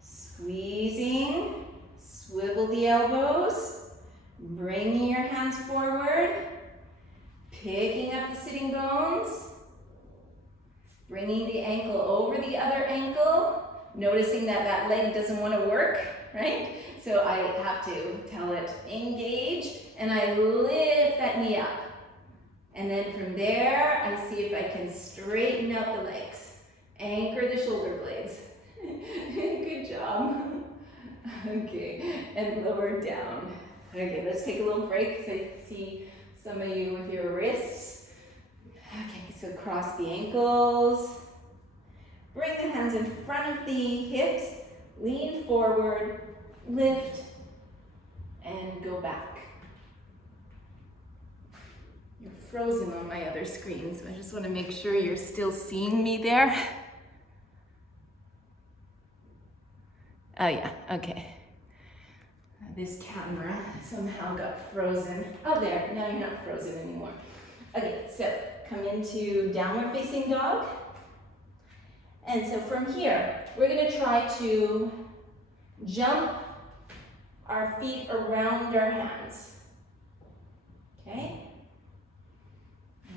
squeezing, swivel the elbows, bringing your hands forward, picking up the sitting bones, bringing the ankle over the other ankle, noticing that that leg doesn't want to work, right? So I have to tell it engage, and I lift that knee up. And then from there, I see if I can straighten out the legs. Anchor the shoulder blades. Good job. Okay, and lower down. Okay, let's take a little break because I see some of you with your wrists. Okay, so cross the ankles. Bring the hands in front of the hips. Lean forward, lift, and go back. You're frozen on my other screen, so I just want to make sure you're still seeing me there. Oh yeah, okay. This camera somehow got frozen. Oh there, now you're not frozen anymore. Okay, so come into downward facing dog. And so from here, we're gonna try to jump our feet around our hands. Okay?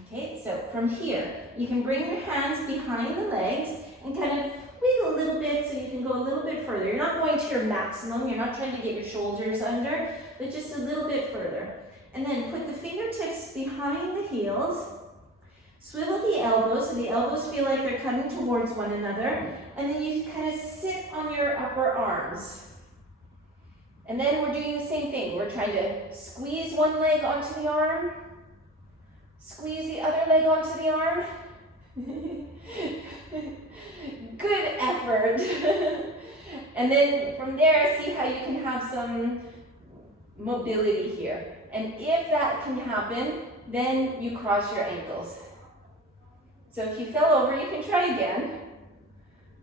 Okay, so from here, you can bring your hands behind the legs and kind of wiggle a little bit so you can go a little bit further. You're not going to your maximum, you're not trying to get your shoulders under, but just a little bit further. And then put the fingertips behind the heels, swivel the elbows so the elbows feel like they're coming towards one another, and then you kind of sit on your upper arms. And then we're doing the same thing. We're trying to squeeze one leg onto the arm, squeeze the other leg onto the arm. Good effort. And then from there, see how you can have some mobility here. And if that can happen, then you cross your ankles. So if you fell over, you can try again,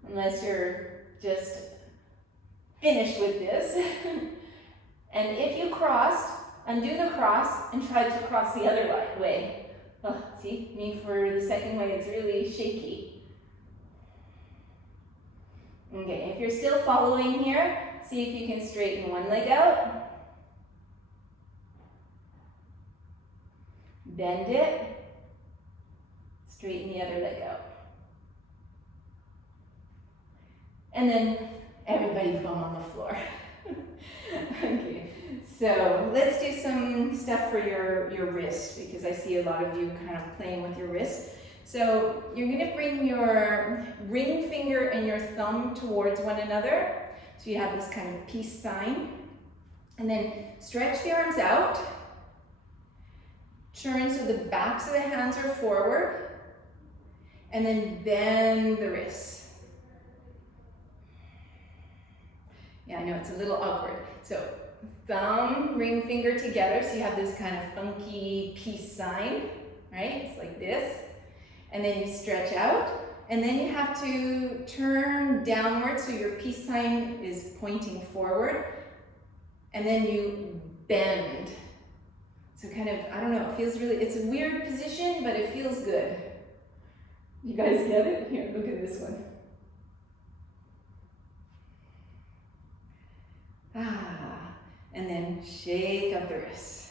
unless you're just finished with this. And if you crossed, undo the cross and try to cross the other way. Oh, see, me for the second way, it's really shaky. Okay, if you're still following here, see if you can straighten one leg out. Bend it. Straighten the other leg out. And then everybody bum on the floor. Okay, so let's do some stuff for your wrist, because I see a lot of you kind of playing with your wrist. So you're gonna bring your ring finger and your thumb towards one another. So you have this kind of peace sign. And then stretch the arms out. Turn so the backs of the hands are forward. And then bend the wrists. Yeah, I know it's a little awkward. So thumb, ring finger together, so you have this kind of funky peace sign, right? It's like this. And then you stretch out, and then you have to turn downward so your peace sign is pointing forward. And then you bend. So kind of, I don't know, it feels really, it's a weird position, but it feels good. You guys get it? Here, look at this one. And then shake up the wrists.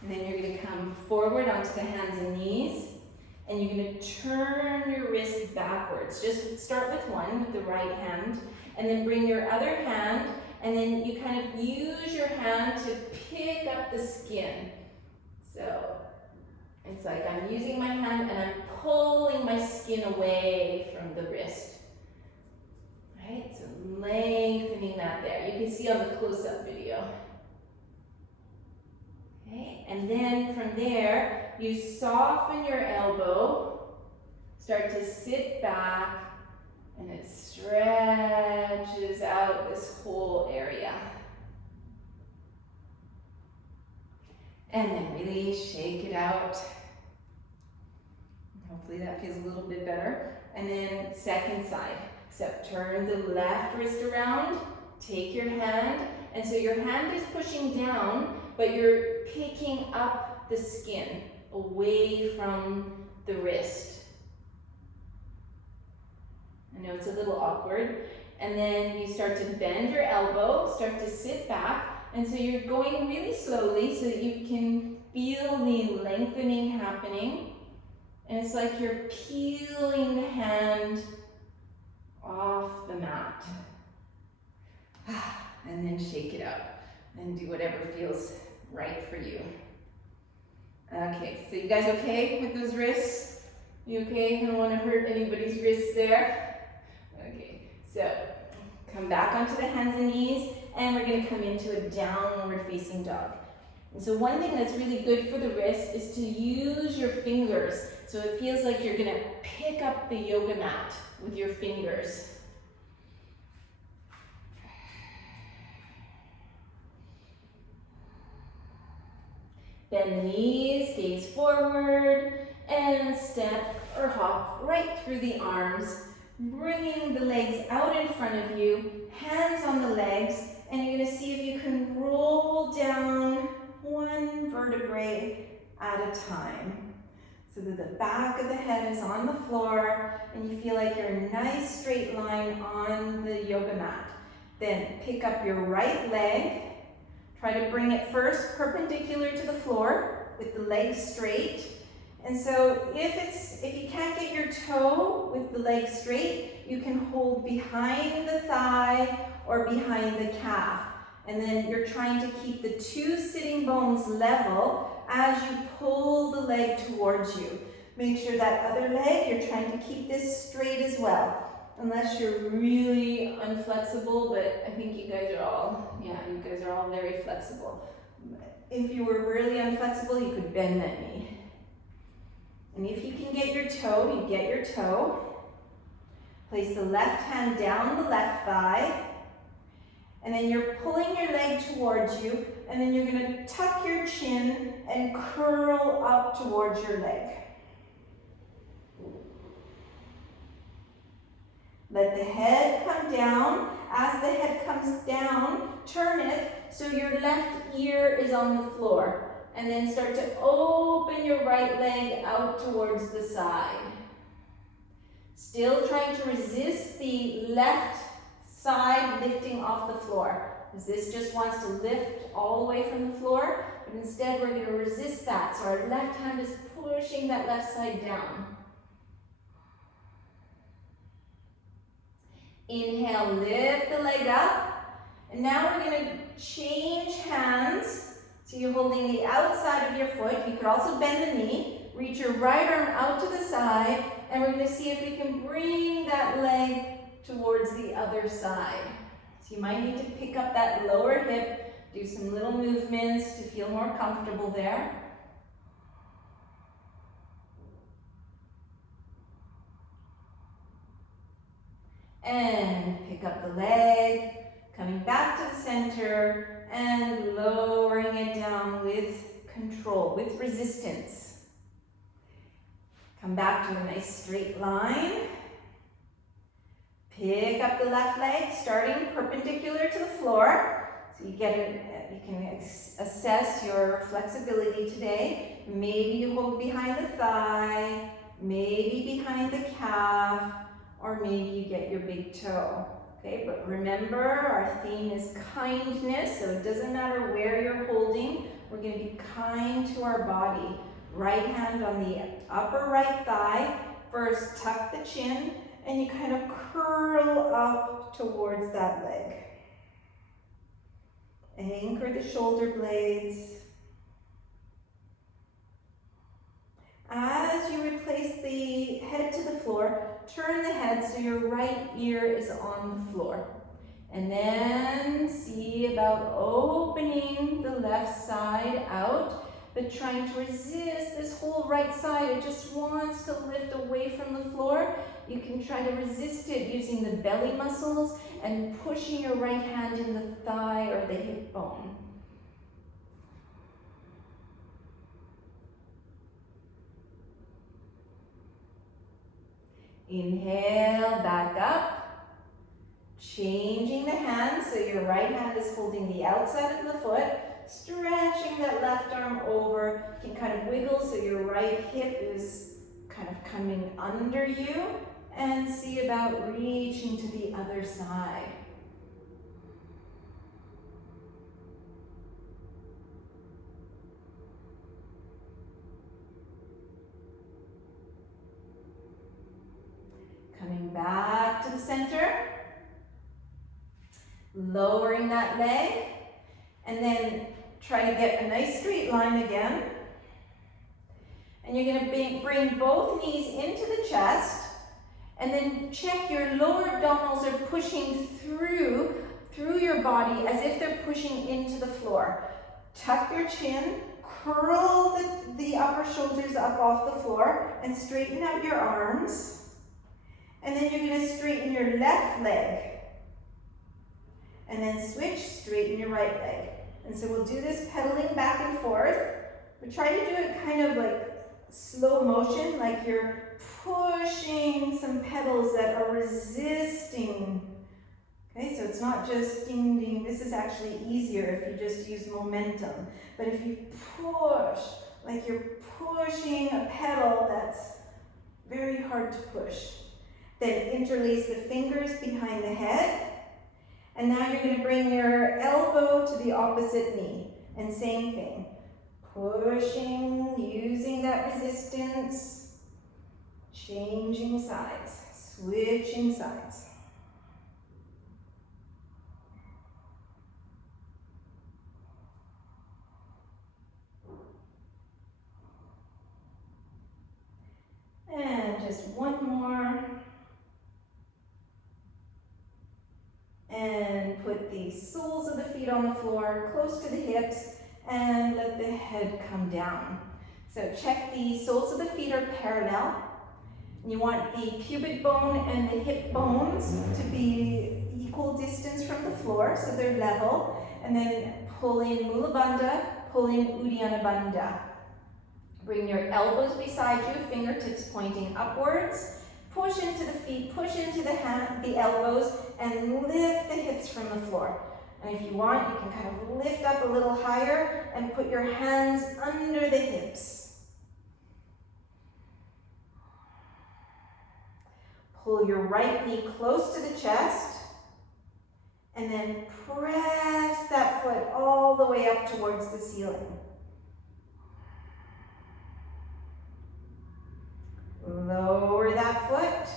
And then you're going to come forward onto the hands and knees, and you're going to turn your wrist backwards. Just start with one, with the right hand, and then bring your other hand, and then you kind of use your hand to pick up the skin. So it's like I'm using my hand and I'm pulling my skin away from the wrist. Right? So lengthening that there. You can see on the close-up video. Okay, and then from there, you soften your elbow, start to sit back, and it stretches out this whole area. And then really shake it out. Hopefully that feels a little bit better. And then second side. So turn the left wrist around, take your hand, and so your hand is pushing down, but you're picking up the skin away from the wrist. I know it's a little awkward. And then you start to bend your elbow, start to sit back, and so you're going really slowly so that you can feel the lengthening happening. And it's like you're peeling the hand off the mat. And then shake it out and do whatever feels right for you. Okay, so you guys okay with those wrists? You okay? I don't want to hurt anybody's wrists there. Okay, so come back onto the hands and knees, and we're going to come into a downward facing dog. And so one thing that's really good for the wrist is to use your fingers, so it feels like you're going to pick up the yoga mat with your fingers. Bend the knees, gaze forward, and step or hop right through the arms bringing the legs out in front of you, hands on the legs, and you're going to see if you can roll down one vertebrae at a time. So that the back of the head is on the floor and you feel like you're in a nice straight line on the yoga mat. Then pick up your right leg. Try to bring it first perpendicular to the floor with the leg straight. And so if you can't get your toe with the leg straight, you can hold behind the thigh or behind the calf. And then you're trying to keep the two sitting bones level as you pull the leg towards you. Make sure that other leg, you're trying to keep this straight as well. Unless you're really unflexible, but I think you guys are all very flexible. If you were really unflexible, you could bend that knee. And if you can get your toe, you get your toe. Place the left hand down the left thigh. And then you're pulling your leg towards you, and then you're going to tuck your chin and curl up towards your leg. Let the head come down. As the head comes down, turn it so your left ear is on the floor. And then start to open your right leg out towards the side. Still trying to resist the left side lifting off the floor. Because this just wants to lift all the way from the floor. But instead we're going to resist that. So our left hand is pushing that left side down. Inhale, lift the leg up. And now we're going to change hands. So you're holding the outside of your foot. You could also bend the knee. Reach your right arm out to the side. And we're going to see if we can bring that leg towards the other side. So you might need to pick up that lower hip. Do some little movements to feel more comfortable there. And pick up the leg, coming back to the center and lowering it down with control, with resistance. Come back to a nice straight line. Pick up the left leg, starting perpendicular to the floor. So you can assess your flexibility today. Maybe you hold behind the thigh, maybe behind the calf, or maybe you get your big toe. Okay, but remember our theme is kindness, so it doesn't matter where you're holding. We're going to be kind to our body. Right hand on the upper right thigh. First, tuck the chin, and you kind of curl up towards that leg. Anchor the shoulder blades. As you replace the head to the floor, turn the head so your right ear is on the floor. And then see about opening the left side out, but trying to resist this whole right side. It just wants to lift away from the floor. You can try to resist it using the belly muscles and pushing your right hand in the thigh or the hip bone. Inhale, back up, changing the hands so your right hand is holding the outside of the foot, stretching that left arm over. You can kind of wiggle so your right hip is kind of coming under you, and see about reaching to the other side. Coming back to the center, lowering that leg, and then try to get a nice straight line again. And you're going to bring both knees into the chest, and then check your lower abdominals are pushing through your body as if they're pushing into the floor. Tuck your chin, curl the upper shoulders up off the floor, and straighten out your arms. And then you're going to straighten your left leg. And then switch, straighten your right leg. And so we'll do this pedaling back and forth. We try to do it kind of like slow motion, like you're pushing some pedals that are resisting. Okay, so it's not just ding ding. This is actually easier if you just use momentum. But if you push, like you're pushing a pedal that's very hard to push. Then interlace the fingers behind the head. And now you're going to bring your elbow to the opposite knee. And same thing. Pushing, using that resistance. Changing sides. Switching sides. And just one more. And put the soles of the feet on the floor, close to the hips, and let the head come down. So check the soles of the feet are parallel. You want the pubic bone and the hip bones to be equal distance from the floor, so they're level. And then pull in Mula Bandha, pull in Uddiyana Bandha. Bring your elbows beside you, fingertips pointing upwards. Push into the feet, push into the elbows, and lift the hips from the floor. And if you want, you can kind of lift up a little higher and put your hands under the hips. Pull your right knee close to the chest, and then press that foot all the way up towards the ceiling. Lower that foot.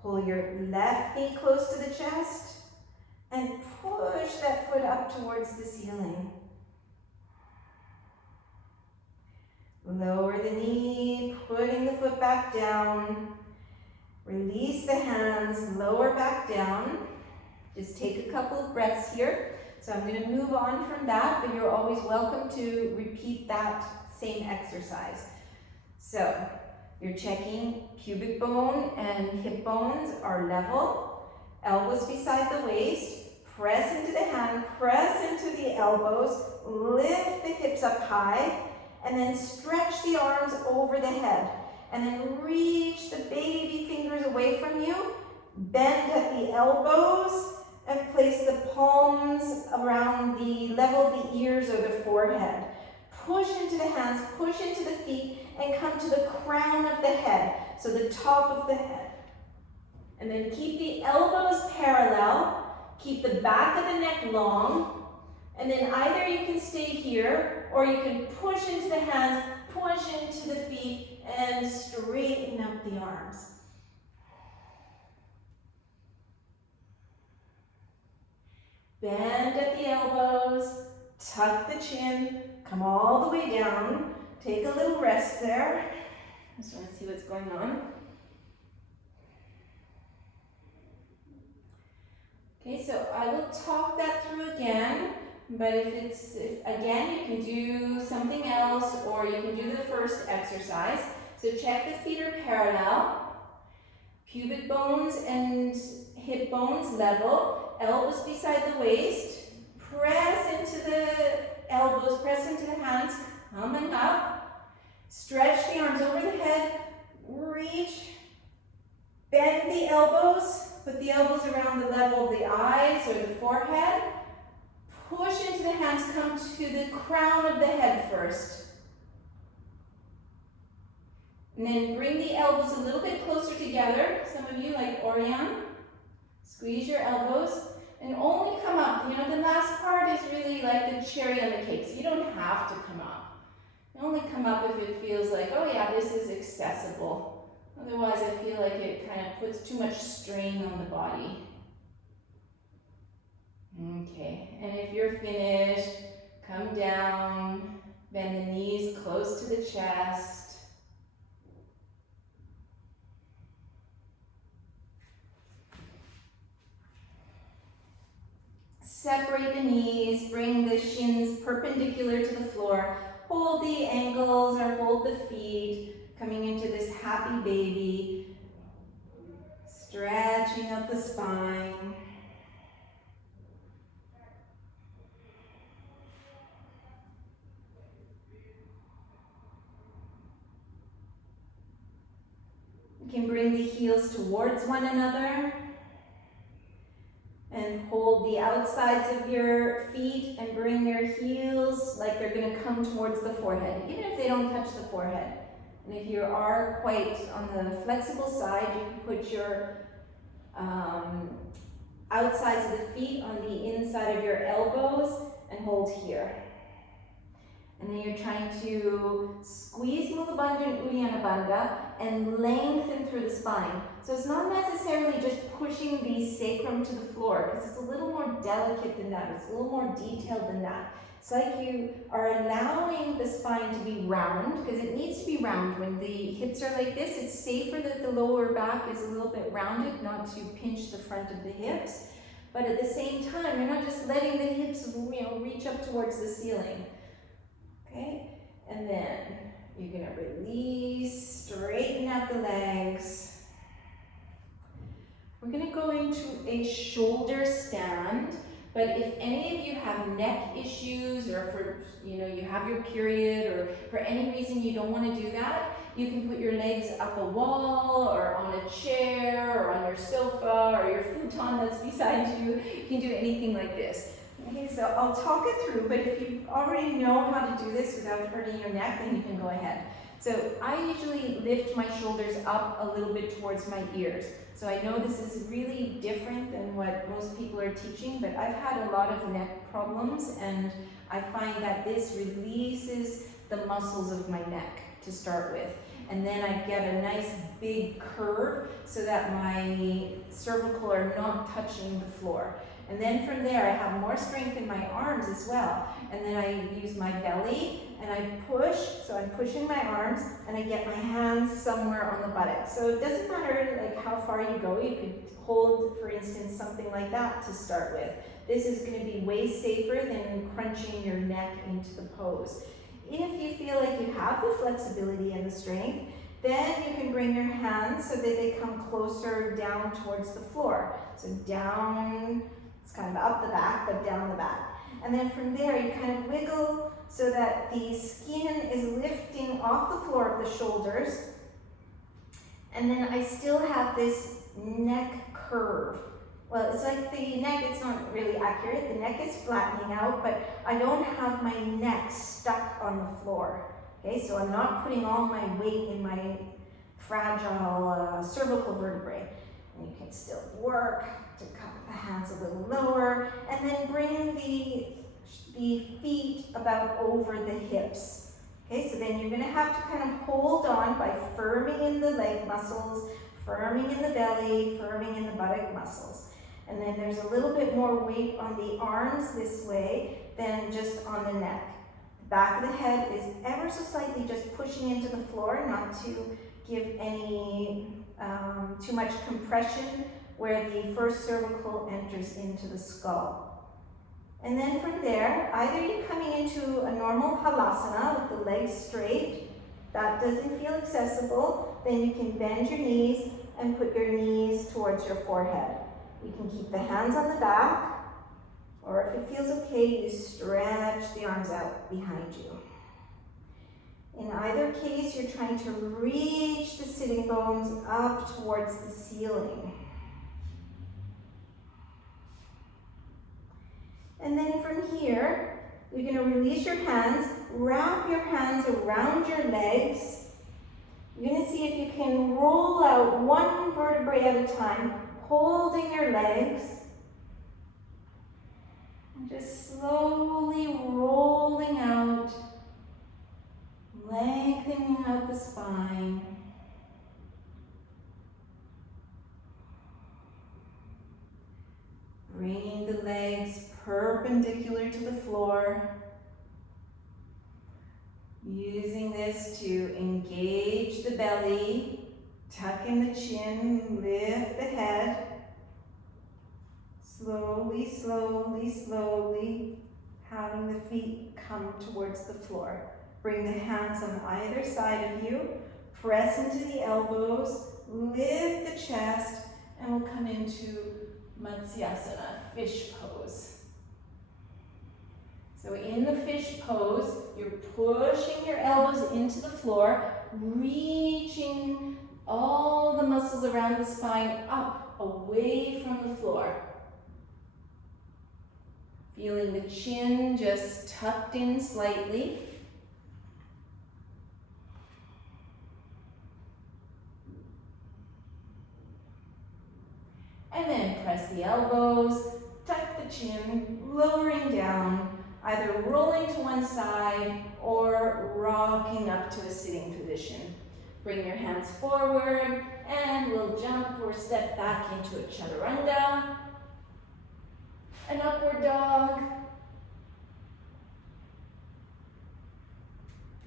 Pull your left knee close to the chest and push that foot up towards the ceiling. Lower the knee, putting the foot back down. Release the hands, lower back down. Just take a couple of breaths here. So I'm going to move on from that, but you're always welcome to repeat that same exercise. So, you're checking pubic bone and hip bones are level, elbows beside the waist, press into the hand, press into the elbows, lift the hips up high, and then stretch the arms over the head. And then reach the baby fingers away from you, bend at the elbows, and place the palms around the level of the ears or the forehead. Push into the hands, push into the feet, and come to the crown of the head, so the top of the head. And then keep the elbows parallel, keep the back of the neck long, and then either you can stay here, or you can push into the hands, push into the feet, and straighten up the arms. Bend at the elbows, tuck the chin, come all the way down. Take a little rest there. Just want to see what's going on. Okay, so I will talk that through again, but if again, you can do something else, or you can do the first exercise. So check the feet are parallel, pubic bones and hip bones level, elbows beside the waist, press into the elbows, press into the hands, coming up. Stretch the arms over the head, reach, bend the elbows, put the elbows around the level of the eyes or the forehead, push into the hands, come to the crown of the head first. And then bring the elbows a little bit closer together. Some of you like Orion, squeeze your elbows and only come up. You know, the last part is really like the cherry on the cake, so you don't have to come up. Only come up if it feels like, oh yeah, this is accessible. Otherwise, I feel like it kind of puts too much strain on the body. Okay, and if you're finished, come down, bend the knees close to the chest. Separate the knees, bring the shins perpendicular to the floor. Hold the ankles or hold the feet, coming into this happy baby. Stretching out the spine. can bring the heels towards one another and hold the outsides of your feet and bring your heels like they're going to come towards the forehead, even if they don't touch the forehead. And if you are quite on the flexible side, you can put your outsides of the feet on the inside of your elbows and hold here. And then you're trying to squeeze Mula Bandha and Uddiyana Bandha and lengthen through the spine. So it's not necessarily just pushing the sacrum to the floor, because it's a little more delicate than that. It's a little more detailed than that. It's like you are allowing the spine to be round, because it needs to be round. When the hips are like this, it's safer that the lower back is a little bit rounded, not to pinch the front of the hips. But at the same time, you're not just letting the hips, reach up towards the ceiling. Okay, and then you're going to release, straighten out the legs. We're going to go into a shoulder stand, but if any of you have neck issues, or for you have your period, or for any reason you don't want to do that, you can put your legs up a wall or on a chair or on your sofa or your futon that's beside you. You can do anything like this. Okay, so I'll talk it through, but if you already know how to do this without hurting your neck, then you can go ahead. So I usually lift my shoulders up a little bit towards my ears. So I know this is really different than what most people are teaching, but I've had a lot of neck problems, and I find that this releases the muscles of my neck to start with. And then I get a nice big curve so that my cervical are not touching the floor. And then from there, I have more strength in my arms as well. And then I use my belly and I push, so I'm pushing my arms and I get my hands somewhere on the buttock. So it doesn't matter like how far you go. You could hold, for instance, something like that to start with. This is going to be way safer than crunching your neck into the pose. If you feel like you have the flexibility and the strength, then you can bring your hands so that they come closer down towards the floor. So down, it's kind of up the back, but down the back. And then from there, you kind of wiggle so that the skin is lifting off the floor of the shoulders. And then I still have this neck curve. Well, it's like the neck, it's not really accurate. The neck is flattening out, but I don't have my neck stuck on the floor. Okay, so I'm not putting all my weight in my fragile cervical vertebrae. And you can still work to come the hands a little lower, and then bring the feet about over the hips. Okay, so then you're going to have to kind of hold on by firming in the leg muscles, firming in the belly, firming in the buttock muscles. And then there's a little bit more weight on the arms this way than just on the neck. The back of the head is ever so slightly just pushing into the floor, not to give any too much compression where the first cervical enters into the skull. And then from there, either you're coming into a normal halasana with the legs straight. That doesn't feel accessible. Then you can bend your knees and put your knees towards your forehead. You can keep the hands on the back, or if it feels okay, you stretch the arms out behind you. In either case, you're trying to reach the sitting bones up towards the ceiling. And then from here, you're going to release your hands, wrap your hands around your legs. You're going to see if you can roll out one vertebrae at a time, holding your legs. And just slowly rolling out, lengthening out the spine. Bringing the legs perpendicular to the floor. Using this to engage the belly, tuck in the chin, lift the head. Slowly, slowly, slowly, having the feet come towards the floor. Bring the hands on either side of you, press into the elbows, lift the chest, and we'll come into Matsyasana, fish pose. So in the fish pose, you're pushing your elbows into the floor, reaching all the muscles around the spine up, away from the floor. Feeling the chin just tucked in slightly. And then press the elbows, tuck the chin, lowering down, either rolling to one side or rocking up to a sitting position. Bring your hands forward and we'll jump or step back into a chaturanga, an upward dog,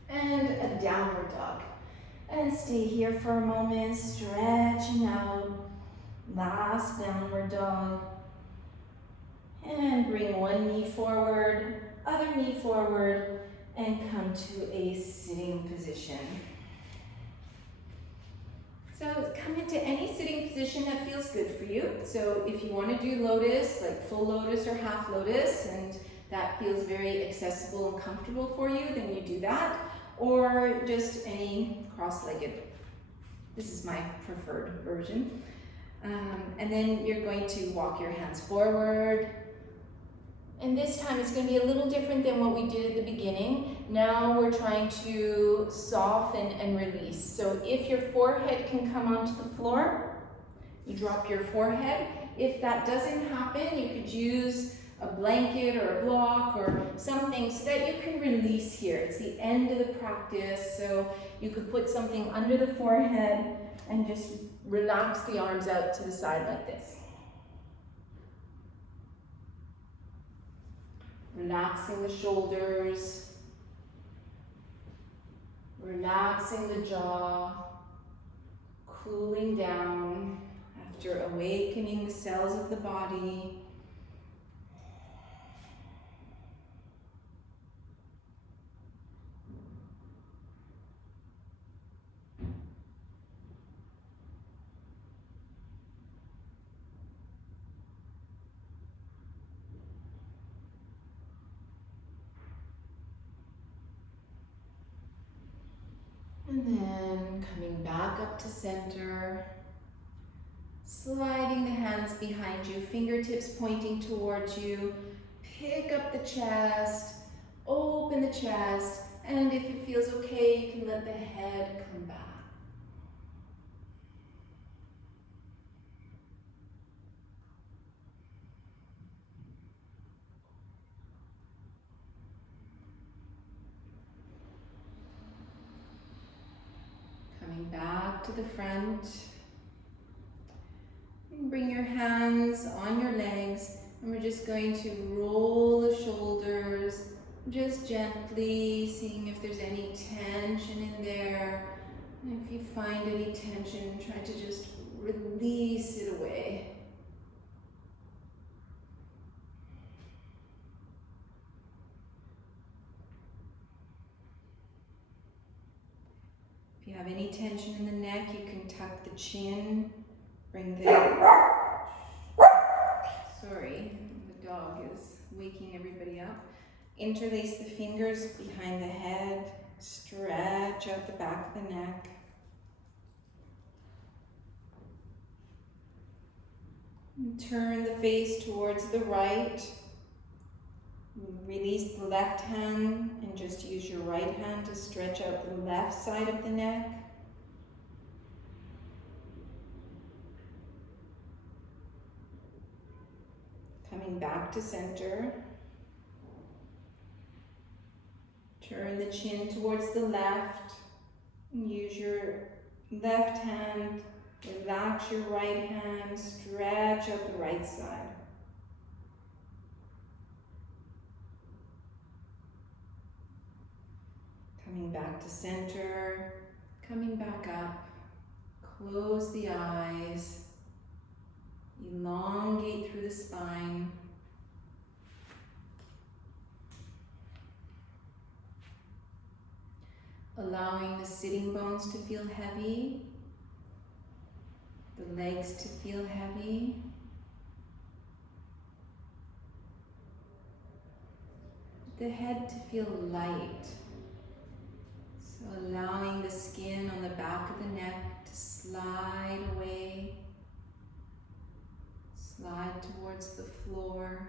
and a downward dog. And stay here for a moment, stretching out. Last downward dog. And bring one knee forward, other knee forward, and come to a sitting position. So come into any sitting position that feels good for you. So if you want to do lotus, like full lotus or half lotus, and that feels very accessible and comfortable for you, then you do that. Or just any cross-legged. This is my preferred version. And then you're going to walk your hands forward. And this time it's going to be a little different than what we did at the beginning. Now we're trying to soften and release. So if your forehead can come onto the floor, you drop your forehead. If that doesn't happen, you could use a blanket or a block or something so that you can release here. It's the end of the practice, so you could put something under the forehead and just relax the arms out to the side like this. Relaxing the shoulders, relaxing the jaw, cooling down after awakening the cells of the body. And then coming back up to center, sliding the hands behind you, fingertips pointing towards you, pick up the chest, open the chest, and if it feels okay, you can let the head come back. Coming back to the front. And bring your hands on your legs, and we're just going to roll the shoulders, just gently, seeing if there's any tension in there. And if you find any tension, try to just release it away. If you have any tension in the neck, you can tuck the chin, bring the, sorry, the dog is waking everybody up. Interlace the fingers behind the head, stretch out the back of the neck. And turn the face towards the right. Release the left hand and just use your right hand to stretch out the left side of the neck. Coming back to center. Turn the chin towards the left and use your left hand. Relax your right hand, stretch out the right side. Coming back to center, coming back up, close the eyes, elongate through the spine. Allowing the sitting bones to feel heavy, the legs to feel heavy. The head to feel light. So allowing the skin on the back of the neck to slide away, slide towards the floor.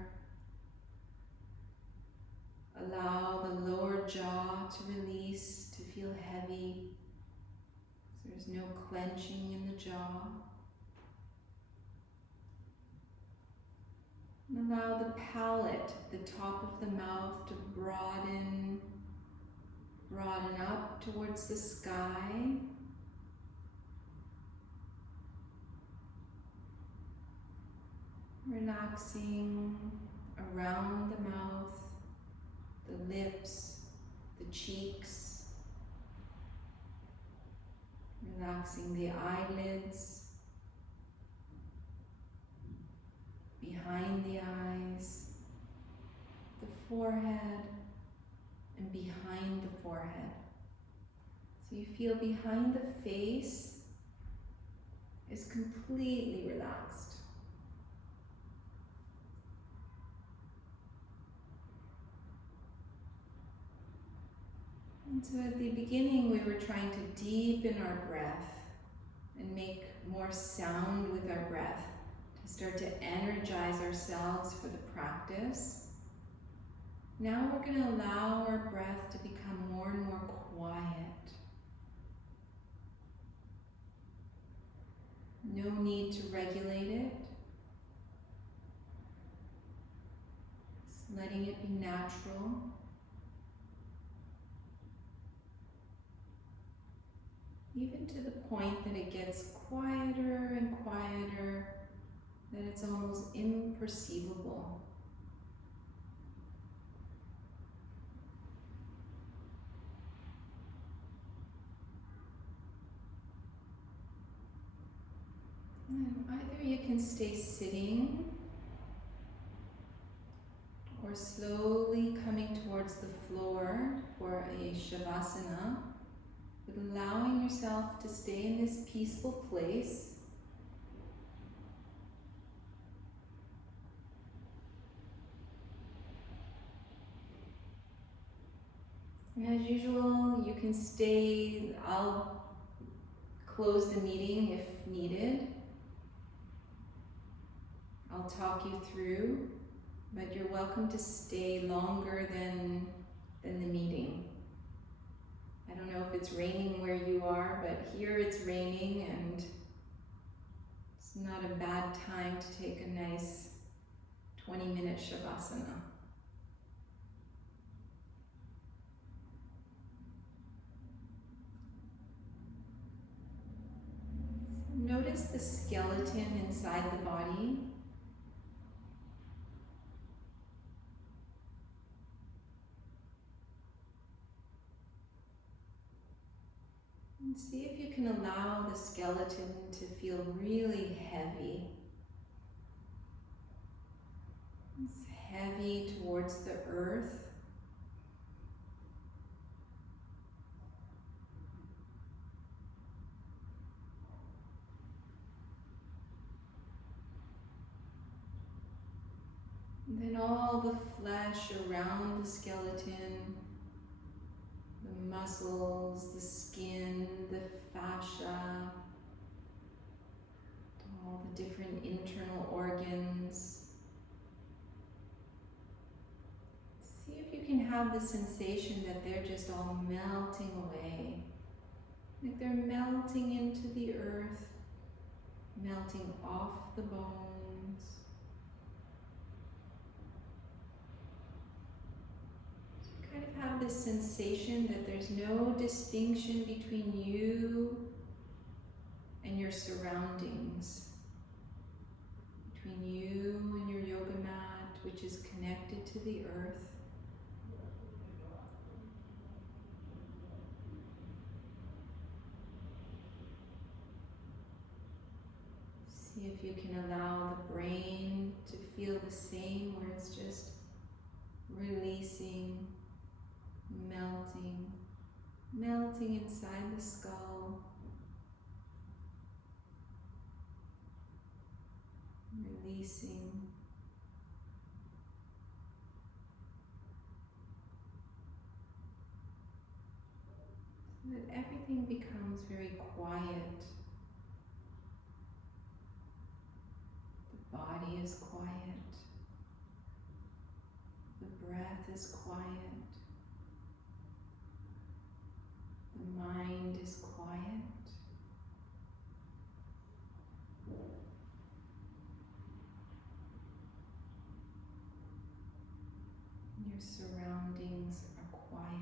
Allow the lower jaw to release, to feel heavy. So there's no clenching in the jaw. And allow the palate, the top of the mouth, to broaden up towards the sky. Relaxing around the mouth, the lips, the cheeks. Relaxing the eyelids, behind the eyes, the forehead, and behind the forehead. So you feel behind the face is completely relaxed. And so at the beginning we were trying to deepen our breath and make more sound with our breath, to start to energize ourselves for the practice. Now we're going to allow our breath to become more and more quiet. No need to regulate it. Just letting it be natural. Even to the point that it gets quieter and quieter, that it's almost imperceivable. And either you can stay sitting or slowly coming towards the floor for a Shavasana, but allowing yourself to stay in this peaceful place. And as usual, you can stay. I'll close the meeting if needed. I'll talk you through, but you're welcome to stay longer than the meeting. I don't know if it's raining where you are, but here it's raining and it's not a bad time to take a nice 20-minute Shavasana. Notice the skeleton inside the body. And see if you can allow the skeleton to feel really heavy. It's heavy towards the earth. And then all the flesh around the skeleton, the muscles, the skin, the fascia, all the different internal organs. See if you can have the sensation that they're just all melting away. Like they're melting into the earth, melting off the bones. Kind of have this sensation that there's no distinction between you and your surroundings, between you and your yoga mat, which is connected to the earth. See if you can allow the brain to feel the same, where it's just releasing, melting inside the skull, releasing, so that everything becomes very quiet breath is quiet. The mind is quiet. Your surroundings are quiet.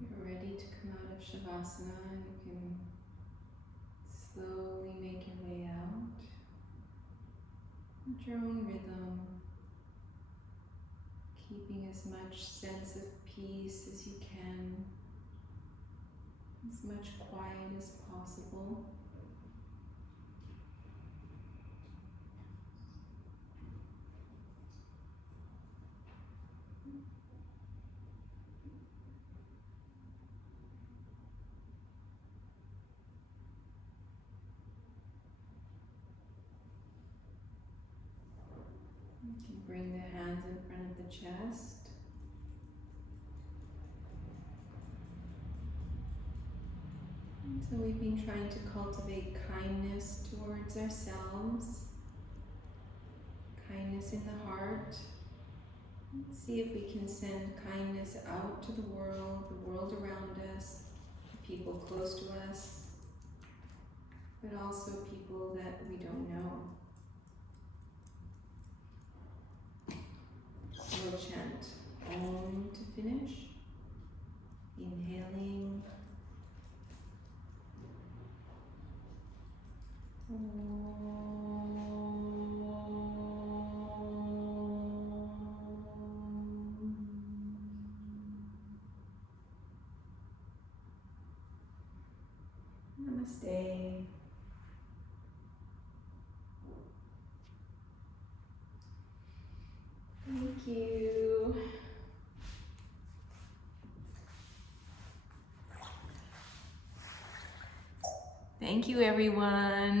You're ready to come out of Shavasana, and you can slowly make your way out at your own rhythm, keeping as much sense of peace as you can, as much quiet as possible. You can bring the hands in front of the chest. And so we've been trying to cultivate kindness towards ourselves, kindness in the heart. Let's see if we can send kindness out to the world around us, the people close to us, but also people that we don't know. We'll chant Om to finish. Inhaling. Namaste. Thank you. Thank you, everyone.